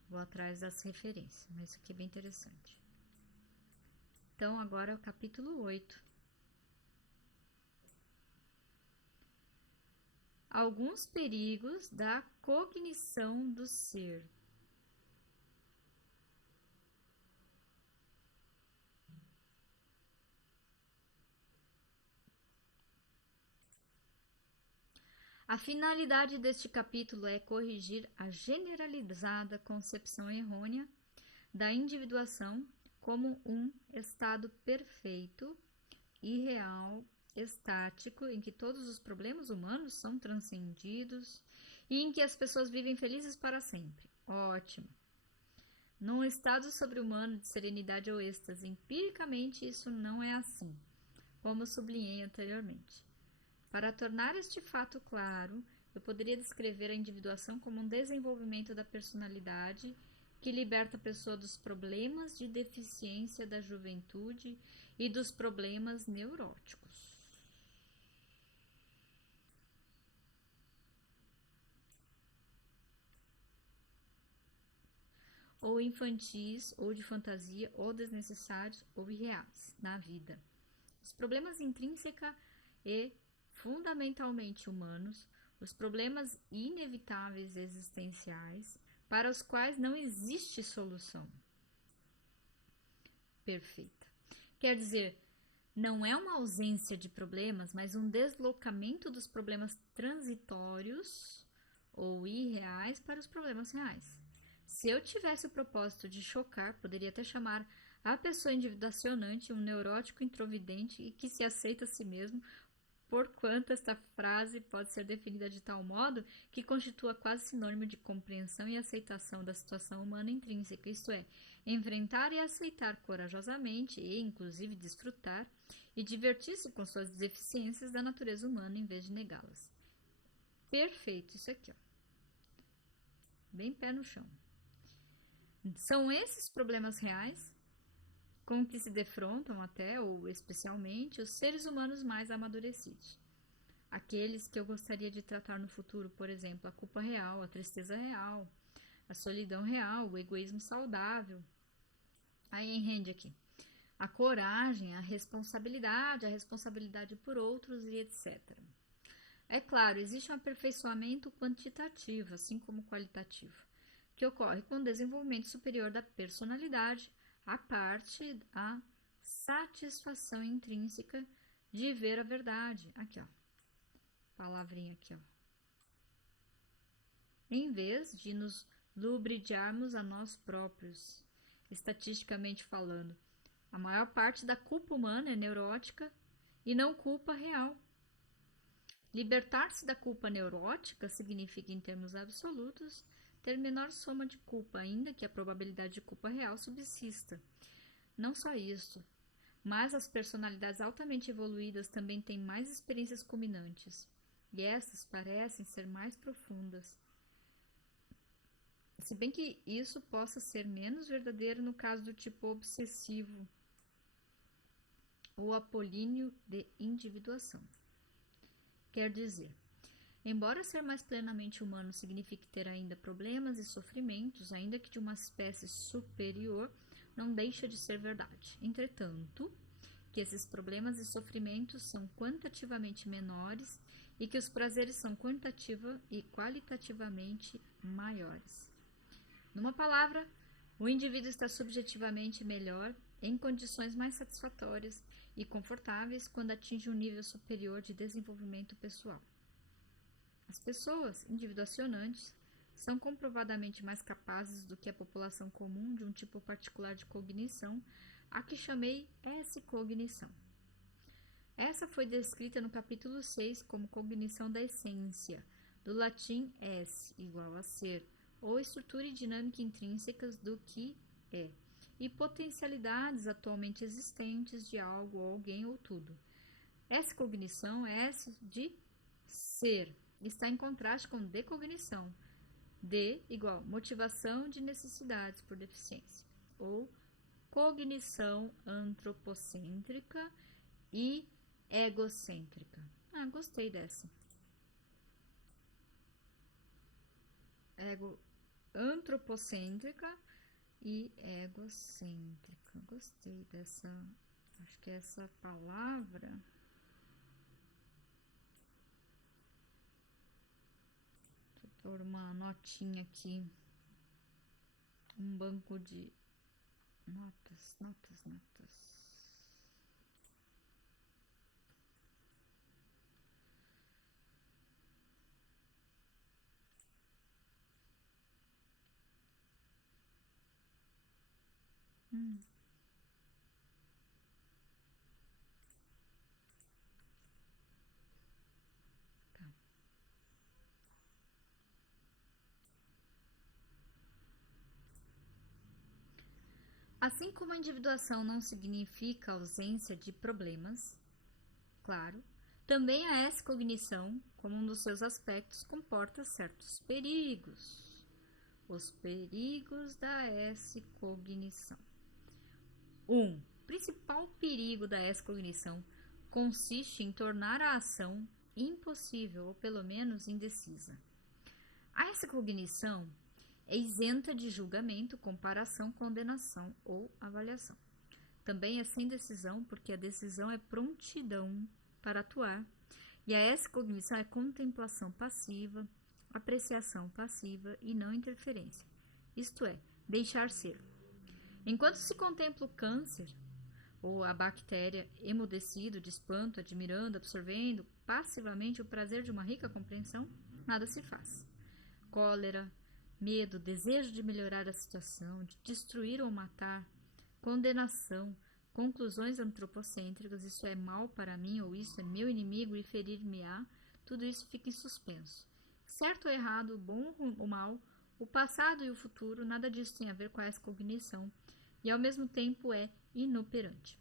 Vou atrás das referências, mas isso aqui é bem interessante. Então, agora é o capítulo 8. Alguns perigos da cognição do ser. A finalidade deste capítulo é corrigir a generalizada concepção errônea da individuação como um estado perfeito, irreal, estático, em que todos os problemas humanos são transcendidos e em que as pessoas vivem felizes para sempre. Ótimo! Num estado sobre-humano de serenidade ou êxtase, empiricamente isso não é assim, como sublinhei anteriormente. Para tornar este fato claro, eu poderia descrever a individuação como um desenvolvimento da personalidade que liberta a pessoa dos problemas de deficiência da juventude e dos problemas neuróticos. Ou infantis, ou de fantasia, ou desnecessários, ou irreais na vida. Os problemas intrínseca e fundamentalmente humanos, os problemas inevitáveis existenciais para os quais não existe solução perfeita. Quer dizer, não é uma ausência de problemas, mas um deslocamento dos problemas transitórios ou irreais para os problemas reais. Se eu tivesse o propósito de chocar, poderia até chamar a pessoa individuacionante um neurótico introvidente e que se aceita a si mesmo, porquanto esta frase pode ser definida de tal modo que constitua quase sinônimo de compreensão e aceitação da situação humana intrínseca, isto é, enfrentar e aceitar corajosamente e, inclusive, desfrutar e divertir-se com suas deficiências da natureza humana em vez de negá-las. Perfeito, isso aqui, ó. Bem pé no chão. São esses problemas reais com que se defrontam até, ou especialmente, os seres humanos mais amadurecidos. Aqueles que eu gostaria de tratar no futuro, por exemplo, a culpa real, a tristeza real, a solidão real, o egoísmo saudável. Aí rende aqui. A coragem, a responsabilidade por outros e etc. É claro, existe um aperfeiçoamento quantitativo, assim como qualitativo, que ocorre com o desenvolvimento superior da personalidade, a parte a satisfação intrínseca de ver a verdade. Aqui, ó. Palavrinha aqui, ó. Em vez de nos lubridiarmos a nós próprios, estatisticamente falando. A maior parte da culpa humana é neurótica e não culpa real. Libertar-se da culpa neurótica significa, em termos absolutos, ter menor soma de culpa, ainda que a probabilidade de culpa real subsista. Não só isso, mas as personalidades altamente evoluídas também têm mais experiências culminantes, e essas parecem ser mais profundas. Se bem que isso possa ser menos verdadeiro no caso do tipo obsessivo ou apolíneo de individuação. Quer dizer, embora ser mais plenamente humano signifique ter ainda problemas e sofrimentos, ainda que de uma espécie superior, não deixa de ser verdade. Entretanto, que esses problemas e sofrimentos são quantitativamente menores e que os prazeres são quantitativa e qualitativamente maiores. Numa palavra, o indivíduo está subjetivamente melhor, em condições mais satisfatórias e confortáveis quando atinge um nível superior de desenvolvimento pessoal. As pessoas individuacionantes são comprovadamente mais capazes do que a população comum de um tipo particular de cognição, a que chamei S-cognição. Essa foi descrita no capítulo 6 como cognição da essência, do latim esse, igual a ser, ou estrutura e dinâmica intrínsecas do que é, e potencialidades atualmente existentes de algo, ou alguém ou tudo. Essa cognição é essa de ser, está em contraste com decognição. D igual motivação de necessidades por deficiência, ou cognição antropocêntrica e egocêntrica. Gostei dessa. Antropocêntrica e egocêntrica. Gostei dessa. Acho que essa palavra. Deixa eu pôr uma notinha aqui. Um banco de notas. Tá. Assim como a individuação não significa ausência de problemas, claro, também a S-cognição, como um dos seus aspectos, comporta certos perigos. Os perigos da S-cognição. O principal perigo da S-cognição consiste em tornar a ação impossível ou pelo menos indecisa. A S-cognição é isenta de julgamento, comparação, condenação ou avaliação. Também é sem decisão, porque a decisão é prontidão para atuar E essa cognição é contemplação passiva, apreciação passiva e não interferência. Isto é, deixar ser. Enquanto se contempla o câncer, ou a bactéria emudecido de espanto, admirando, absorvendo passivamente o prazer de uma rica compreensão, nada se faz. Cólera, medo, desejo de melhorar a situação, de destruir ou matar, condenação, conclusões antropocêntricas, isso é mal para mim ou isso é meu inimigo e ferir-me-á, tudo isso fica em suspenso. Certo ou errado, o bom ou o mal, o passado e o futuro, nada disso tem a ver com essa cognição e ao mesmo tempo é inoperante.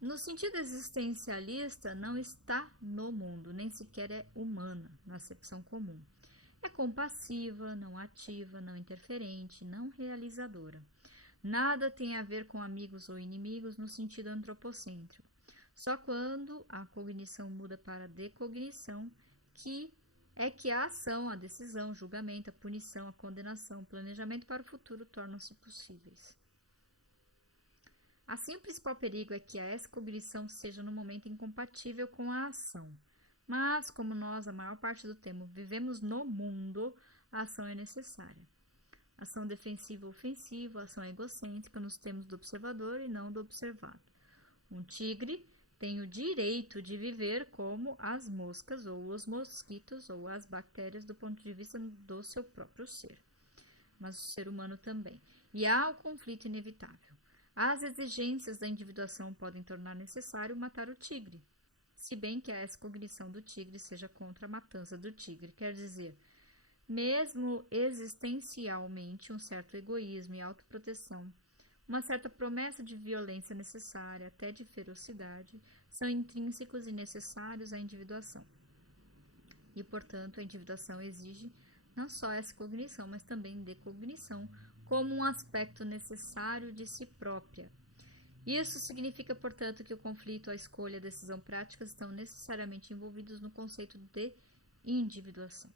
No sentido existencialista, não está no mundo, nem sequer é humana, na acepção comum. É compassiva, não ativa, não interferente, não realizadora. Nada tem a ver com amigos ou inimigos no sentido antropocêntrico. Só quando a cognição muda para a decognição que a ação, a decisão, o julgamento, a punição, a condenação, o planejamento para o futuro tornam-se possíveis. Assim, o principal perigo é que a excognição seja no momento incompatível com a ação. Mas, como nós, a maior parte do tempo, vivemos no mundo, a ação é necessária. Ação defensiva ou ofensiva, ação egocêntrica nos termos do observador e não do observado. Um tigre tem o direito de viver como as moscas ou os mosquitos ou as bactérias do ponto de vista do seu próprio ser, mas o ser humano também. E há o conflito inevitável. As exigências da individuação podem tornar necessário matar o tigre, se bem que a excognição do tigre seja contra a matança do tigre, quer dizer, mesmo existencialmente, um certo egoísmo e autoproteção, uma certa promessa de violência necessária, até de ferocidade, são intrínsecos e necessários à individuação. E, portanto, a individuação exige não só essa cognição, mas também decognição, como um aspecto necessário de si própria. Isso significa, portanto, que o conflito, a escolha e a decisão práticas estão necessariamente envolvidos no conceito de individuação.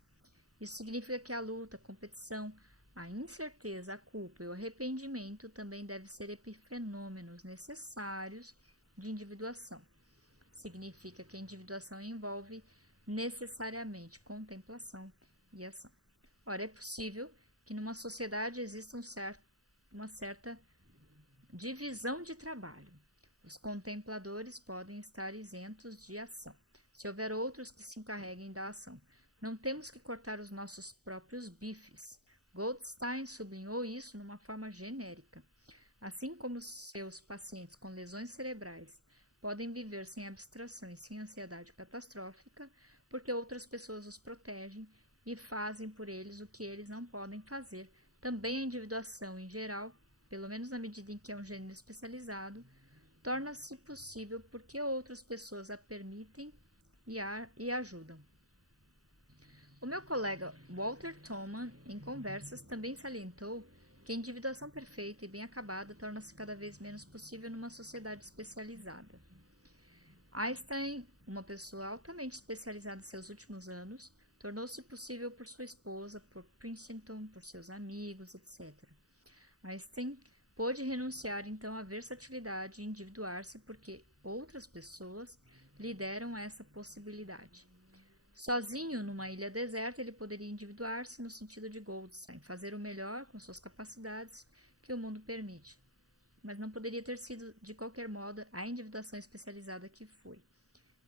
Isso significa que a luta, a competição, a incerteza, a culpa e o arrependimento também devem ser epifenômenos necessários de individuação. Significa que a individuação envolve necessariamente contemplação e ação. Ora, é possível que numa sociedade exista uma certa divisão de trabalho. Os contempladores podem estar isentos de ação, se houver outros que se encarreguem da ação. Não temos que cortar os nossos próprios bifes. Goldstein sublinhou isso numa forma genérica. Assim como seus pacientes com lesões cerebrais podem viver sem abstração e sem ansiedade catastrófica, porque outras pessoas os protegem e fazem por eles o que eles não podem fazer. Também a individuação, em geral, pelo menos na medida em que é um gênero especializado, torna-se possível porque outras pessoas a permitem e ajudam. O meu colega Walter Thoman, em conversas, também salientou que a individuação perfeita e bem acabada torna-se cada vez menos possível numa sociedade especializada. Einstein, uma pessoa altamente especializada em seus últimos anos, tornou-se possível por sua esposa, por Princeton, por seus amigos, etc. Einstein pôde renunciar então à versatilidade e individuar-se porque outras pessoas lhe deram essa possibilidade. Sozinho, numa ilha deserta, ele poderia individuar-se no sentido de Goldstein, fazer o melhor com suas capacidades que o mundo permite. Mas não poderia ter sido, de qualquer modo, a individuação especializada que foi.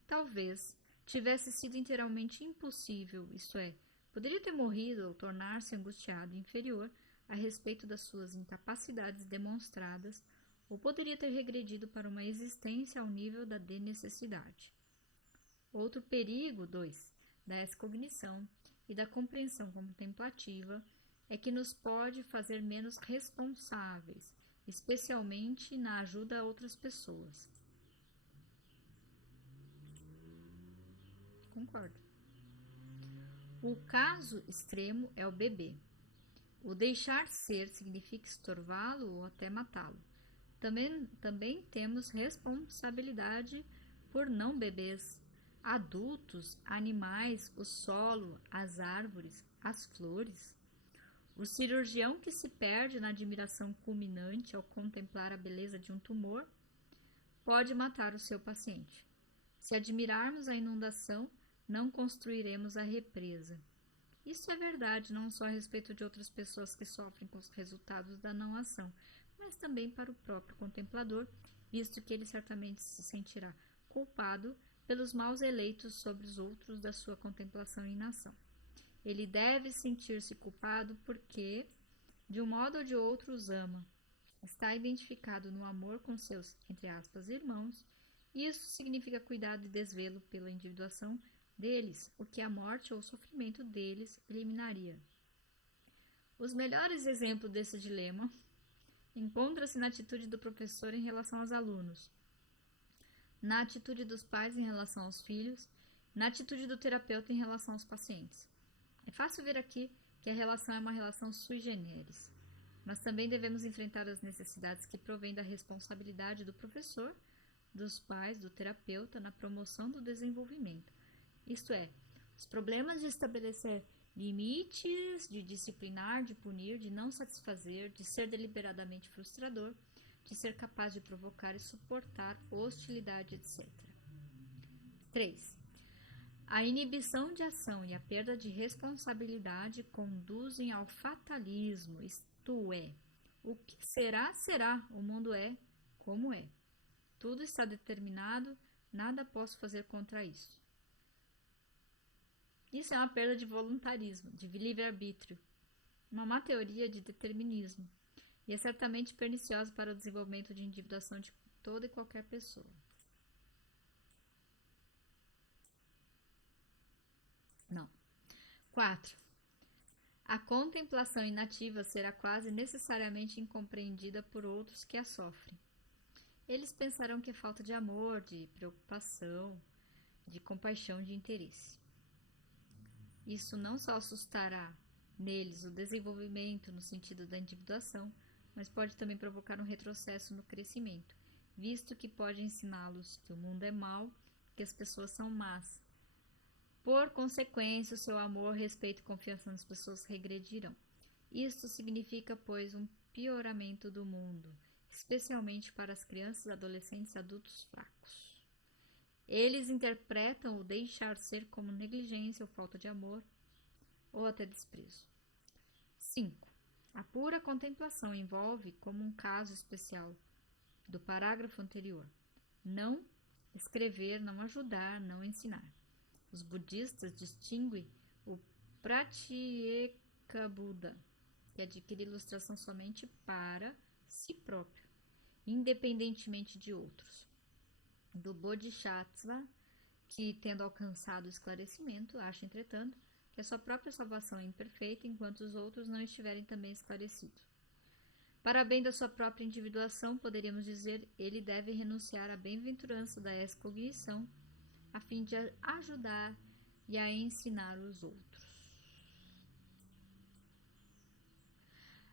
Talvez tivesse sido inteiramente impossível, isto é, poderia ter morrido ou tornar-se angustiado e inferior a respeito das suas incapacidades demonstradas, ou poderia ter regredido para uma existência ao nível da desnecessidade. Outro perigo, 2, da excognição e da compreensão contemplativa é que nos pode fazer menos responsáveis, especialmente na ajuda a outras pessoas. Concordo. O caso extremo é o bebê. O deixar ser significa estorvá-lo ou até matá-lo. Também temos responsabilidade por não bebês, adultos, animais, o solo, as árvores, as flores. O cirurgião que se perde na admiração culminante ao contemplar a beleza de um tumor pode matar o seu paciente. Se admirarmos a inundação, não construiremos a represa. Isso é verdade não só a respeito de outras pessoas que sofrem com os resultados da não ação, mas também para o próprio contemplador, visto que ele certamente se sentirá culpado pelos maus eleitos sobre os outros da sua contemplação e inação. Ele deve sentir-se culpado porque, de um modo ou de outro, os ama. Está identificado no amor com seus, entre aspas, irmãos, e isso significa cuidado e desvelo pela individuação deles, o que a morte ou o sofrimento deles eliminaria. Os melhores exemplos desse dilema encontram-se na atitude do professor em relação aos alunos, na atitude dos pais em relação aos filhos, na atitude do terapeuta em relação aos pacientes. É fácil ver aqui que a relação é uma relação sui generis, mas também devemos enfrentar as necessidades que provêm da responsabilidade do professor, dos pais, do terapeuta na promoção do desenvolvimento. Isto é, os problemas de estabelecer limites, de disciplinar, de punir, de não satisfazer, de ser deliberadamente frustrador, de ser capaz de provocar e suportar hostilidade, etc. 3. A inibição de ação e a perda de responsabilidade conduzem ao fatalismo, isto é, o que será, será, o mundo é como é. Tudo está determinado, nada posso fazer contra isso. Isso é uma perda de voluntarismo, de livre-arbítrio, uma má teoria de determinismo, e é certamente perniciosa para o desenvolvimento de individuação de toda e qualquer pessoa. Não. 4. A contemplação inativa será quase necessariamente incompreendida por outros que a sofrem. Eles pensarão que é falta de amor, de preocupação, de compaixão, de interesse. Isso não só assustará neles o desenvolvimento no sentido da individuação, mas pode também provocar um retrocesso no crescimento, visto que pode ensiná-los que o mundo é mau, que as pessoas são más. Por consequência, o seu amor, respeito e confiança nas pessoas regredirão. Isto significa, pois, um pioramento do mundo, especialmente para as crianças, adolescentes e adultos fracos. Eles interpretam o deixar ser como negligência ou falta de amor, ou até desprezo. 5. A pura contemplação envolve, como um caso especial do parágrafo anterior, não escrever, não ajudar, não ensinar. Os budistas distinguem o Pratyeka Buddha, que adquire ilustração somente para si próprio, independentemente de outros, do Bodhisattva, que, tendo alcançado o esclarecimento, acha, entretanto, que a sua própria salvação é imperfeita enquanto os outros não estiverem também esclarecidos. Para bem da sua própria individuação, poderíamos dizer, ele deve renunciar à bem-aventurança da excognição, a fim de ajudar e a ensinar os outros.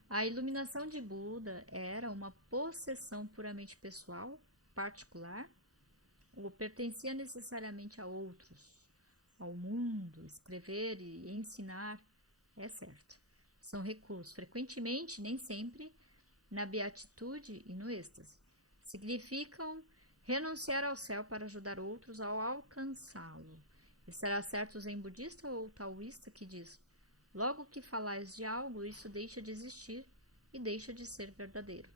A iluminação de Buda era uma possessão puramente pessoal, particular, ou pertencia necessariamente a outros, ao mundo? Escrever e ensinar é certo. São recursos, frequentemente, nem sempre, na beatitude e no êxtase. Significam renunciar ao céu para ajudar outros ao alcançá-lo. Estará certo o zen budista ou taoísta que diz: logo que falais de algo, isso deixa de existir e deixa de ser verdadeiro.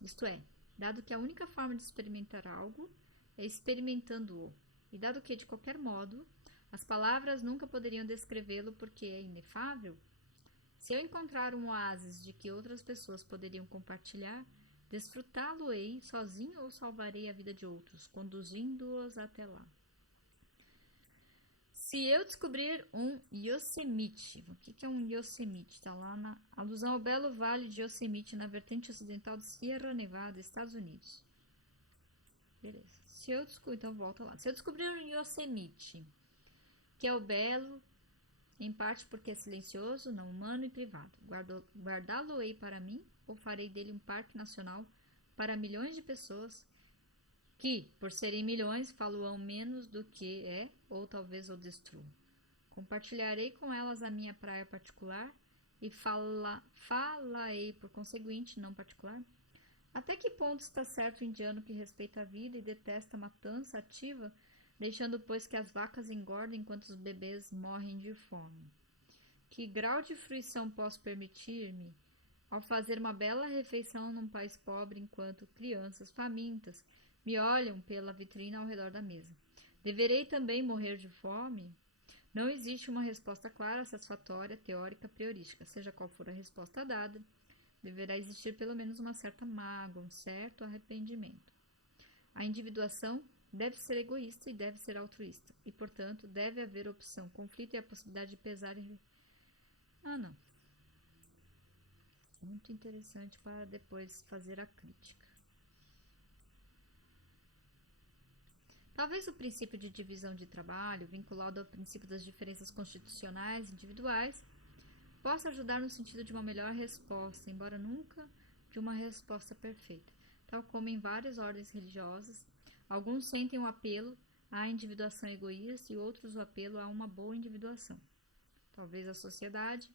Isto é, dado que a única forma de experimentar algo é experimentando-o, e dado que, de qualquer modo, as palavras nunca poderiam descrevê-lo porque é inefável, se eu encontrar um oásis de que outras pessoas poderiam compartilhar, desfrutá-lo-ei sozinho ou salvarei a vida de outros, conduzindo-os até lá. Se eu descobrir um Yosemite, o que é um Yosemite? Está lá na alusão ao belo vale de Yosemite, na vertente ocidental de Sierra Nevada, Estados Unidos. Beleza. Então volta lá. Se eu descobrir um Yosemite, que é o belo, em parte porque é silencioso, não humano e privado, guardá-lo-ei para mim ou farei dele um parque nacional para milhões de pessoas que, por serem milhões, falam menos do que é, ou talvez o destruam. Compartilharei com elas a minha praia particular e falarei, por conseguinte, não particular. Até que ponto está certo o indiano que respeita a vida e detesta a matança ativa deixando, pois, que as vacas engordem enquanto os bebês morrem de fome? Que grau de fruição posso permitir-me ao fazer uma bela refeição num país pobre enquanto crianças famintas me olham pela vitrina ao redor da mesa? Deverei também morrer de fome? Não existe uma resposta clara, satisfatória, teórica, priorística. Seja qual for a resposta dada, deverá existir pelo menos uma certa mágoa, um certo arrependimento. A individuação deve ser egoísta e deve ser altruísta, e, portanto, deve haver opção, conflito e a possibilidade de pesar em... não. Muito interessante para depois fazer a crítica. Talvez o princípio de divisão de trabalho, vinculado ao princípio das diferenças constitucionais individuais, possa ajudar no sentido de uma melhor resposta, embora nunca de uma resposta perfeita. Tal como em várias ordens religiosas, alguns sentem o apelo à individuação egoísta e outros o apelo a uma boa individuação. Talvez a sociedade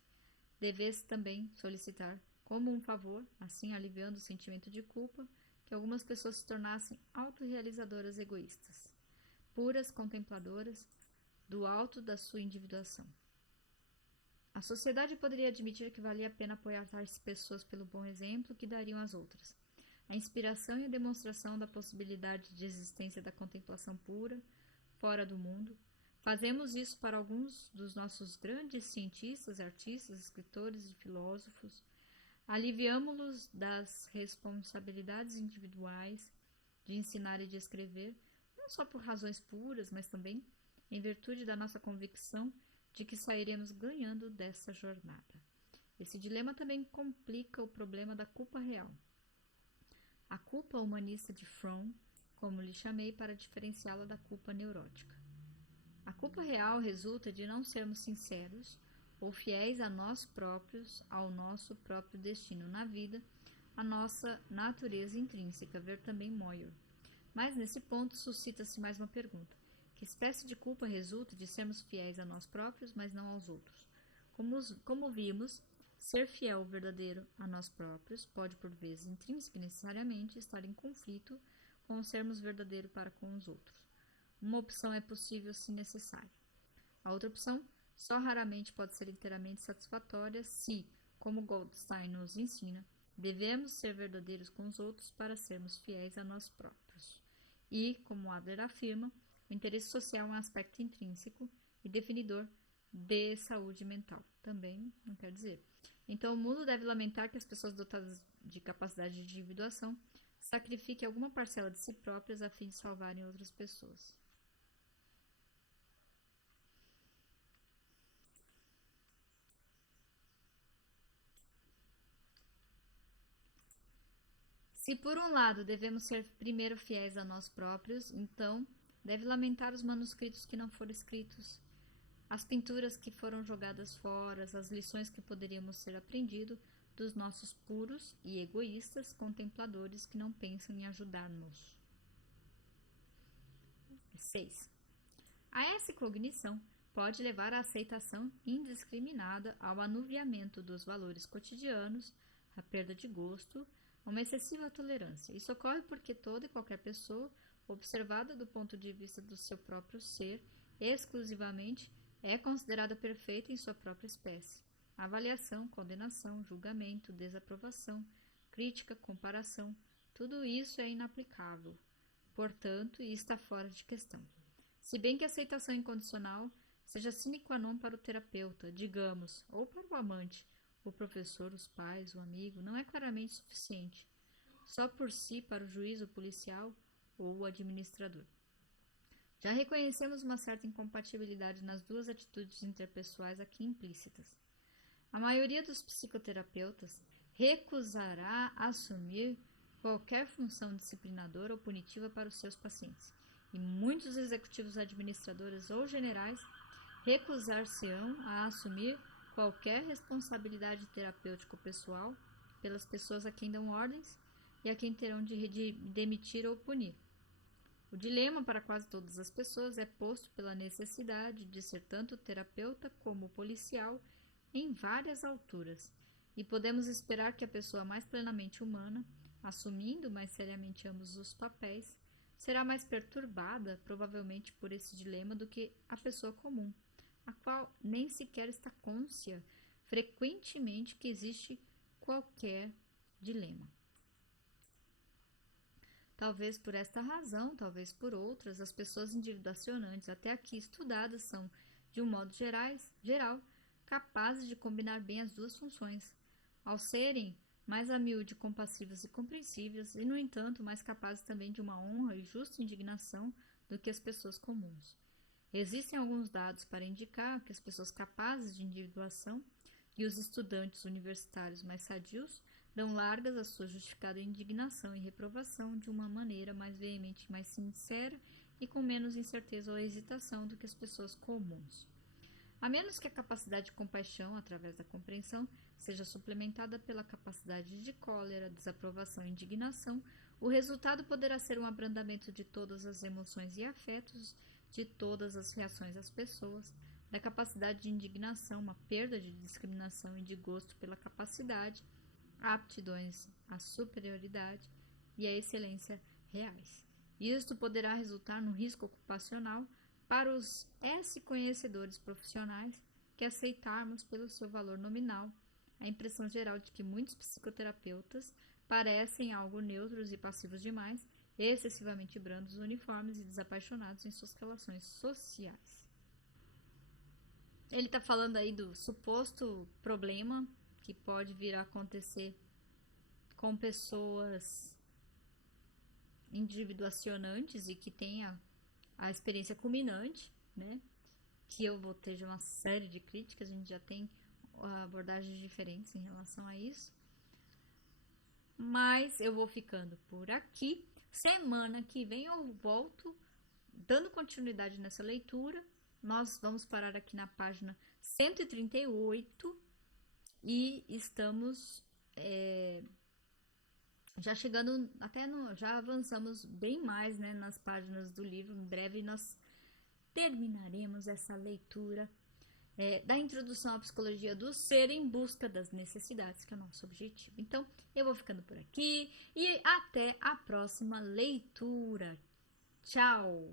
devesse também solicitar, como um favor, assim aliviando o sentimento de culpa, que algumas pessoas se tornassem autorrealizadoras egoístas, puras contempladoras do alto da sua individuação. A sociedade poderia admitir que valia a pena apoiar tais pessoas pelo bom exemplo que dariam às outras. A inspiração e a demonstração da possibilidade de existência da contemplação pura, fora do mundo. Fazemos isso para alguns dos nossos grandes cientistas, artistas, escritores e filósofos. Aliviamo-los das responsabilidades individuais de ensinar e de escrever, não só por razões puras, mas também em virtude da nossa convicção de que sairemos ganhando dessa jornada. Esse dilema também complica o problema da culpa real. A culpa humanista de Fromm, como lhe chamei para diferenciá-la da culpa neurótica. A culpa real resulta de não sermos sinceros ou fiéis a nós próprios, ao nosso próprio destino na vida, a nossa natureza intrínseca, ver também Moyer. Mas nesse ponto suscita-se mais uma pergunta. Que espécie de culpa resulta de sermos fiéis a nós próprios, mas não aos outros? Como vimos, ser fiel verdadeiro a nós próprios pode, por vezes, intrínseca e necessariamente, estar em conflito com sermos verdadeiros para com os outros. Uma opção é possível se necessário. A outra opção só raramente pode ser inteiramente satisfatória se, como Goldstein nos ensina, devemos ser verdadeiros com os outros para sermos fiéis a nós próprios. E, como Adler afirma, o interesse social é um aspecto intrínseco e definidor de saúde mental. Também não quer dizer. Então, o mundo deve lamentar que as pessoas dotadas de capacidade de individuação sacrifiquem alguma parcela de si próprias a fim de salvarem outras pessoas. Se por um lado devemos ser primeiro fiéis a nós próprios, então deve lamentar os manuscritos que não foram escritos, as pinturas que foram jogadas fora, as lições que poderíamos ter aprendido dos nossos puros e egoístas contempladores que não pensam em ajudar-nos. 6. A essa cognição pode levar à aceitação indiscriminada ao anuviamento dos valores cotidianos, à perda de gosto, a uma excessiva tolerância. Isso ocorre porque toda e qualquer pessoa, observada do ponto de vista do seu próprio ser, exclusivamente, é considerada perfeita em sua própria espécie. Avaliação, condenação, julgamento, desaprovação, crítica, comparação, tudo isso é inaplicável, portanto, e está fora de questão. Se bem que a aceitação incondicional seja sine qua non para o terapeuta, digamos, ou para o amante, o professor, os pais, o amigo, não é claramente suficiente, só por si para o juiz, o policial ou o administrador. Já reconhecemos uma certa incompatibilidade nas duas atitudes interpessoais aqui implícitas. A maioria dos psicoterapeutas recusará assumir qualquer função disciplinadora ou punitiva para os seus pacientes, e muitos executivos administradores ou generais recusar-se-ão a assumir qualquer responsabilidade terapêutica pessoal pelas pessoas a quem dão ordens e a quem terão de demitir ou punir. O dilema para quase todas as pessoas é posto pela necessidade de ser tanto terapeuta como policial em várias alturas, e podemos esperar que a pessoa mais plenamente humana, assumindo mais seriamente ambos os papéis, será mais perturbada, provavelmente por esse dilema, do que a pessoa comum, a qual nem sequer está cônscia frequentemente que existe qualquer dilema. Talvez por esta razão, talvez por outras, as pessoas individuacionantes até aqui estudadas são, de um modo geral, capazes de combinar bem as duas funções, ao serem mais a miúde compassivas e compreensíveis, e, no entanto, mais capazes também de uma honra e justa indignação do que as pessoas comuns. Existem alguns dados para indicar que as pessoas capazes de individuação e os estudantes universitários mais sadios dão largas à sua justificada indignação e reprovação de uma maneira mais veemente, mais sincera e com menos incerteza ou hesitação do que as pessoas comuns. A menos que a capacidade de compaixão, através da compreensão, seja suplementada pela capacidade de cólera, desaprovação e indignação, o resultado poderá ser um abrandamento de todas as emoções e afetos, de todas as reações às pessoas, da capacidade de indignação, uma perda de discriminação e de gosto pela capacidade, aptidões à superioridade e à excelência reais. Isto poderá resultar no risco ocupacional para os conhecedores profissionais que aceitarmos pelo seu valor nominal a impressão geral de que muitos psicoterapeutas parecem algo neutros e passivos demais, excessivamente brandos, uniformes e desapaixonados em suas relações sociais. Ele está falando aí do suposto problema que pode vir a acontecer com pessoas individuacionantes e que tenha a experiência culminante, né? Que eu vou ter uma série de críticas, a gente já tem abordagens diferentes em relação a isso. Mas eu vou ficando por aqui. Semana que vem eu volto dando continuidade nessa leitura. Nós vamos parar aqui na página 138 e estamos já chegando até já avançamos bem mais, né, nas páginas do livro. Em breve nós terminaremos essa leitura da introdução à psicologia do ser em busca das necessidades, que é o nosso objetivo. Então, eu vou ficando por aqui e até a próxima leitura. Tchau!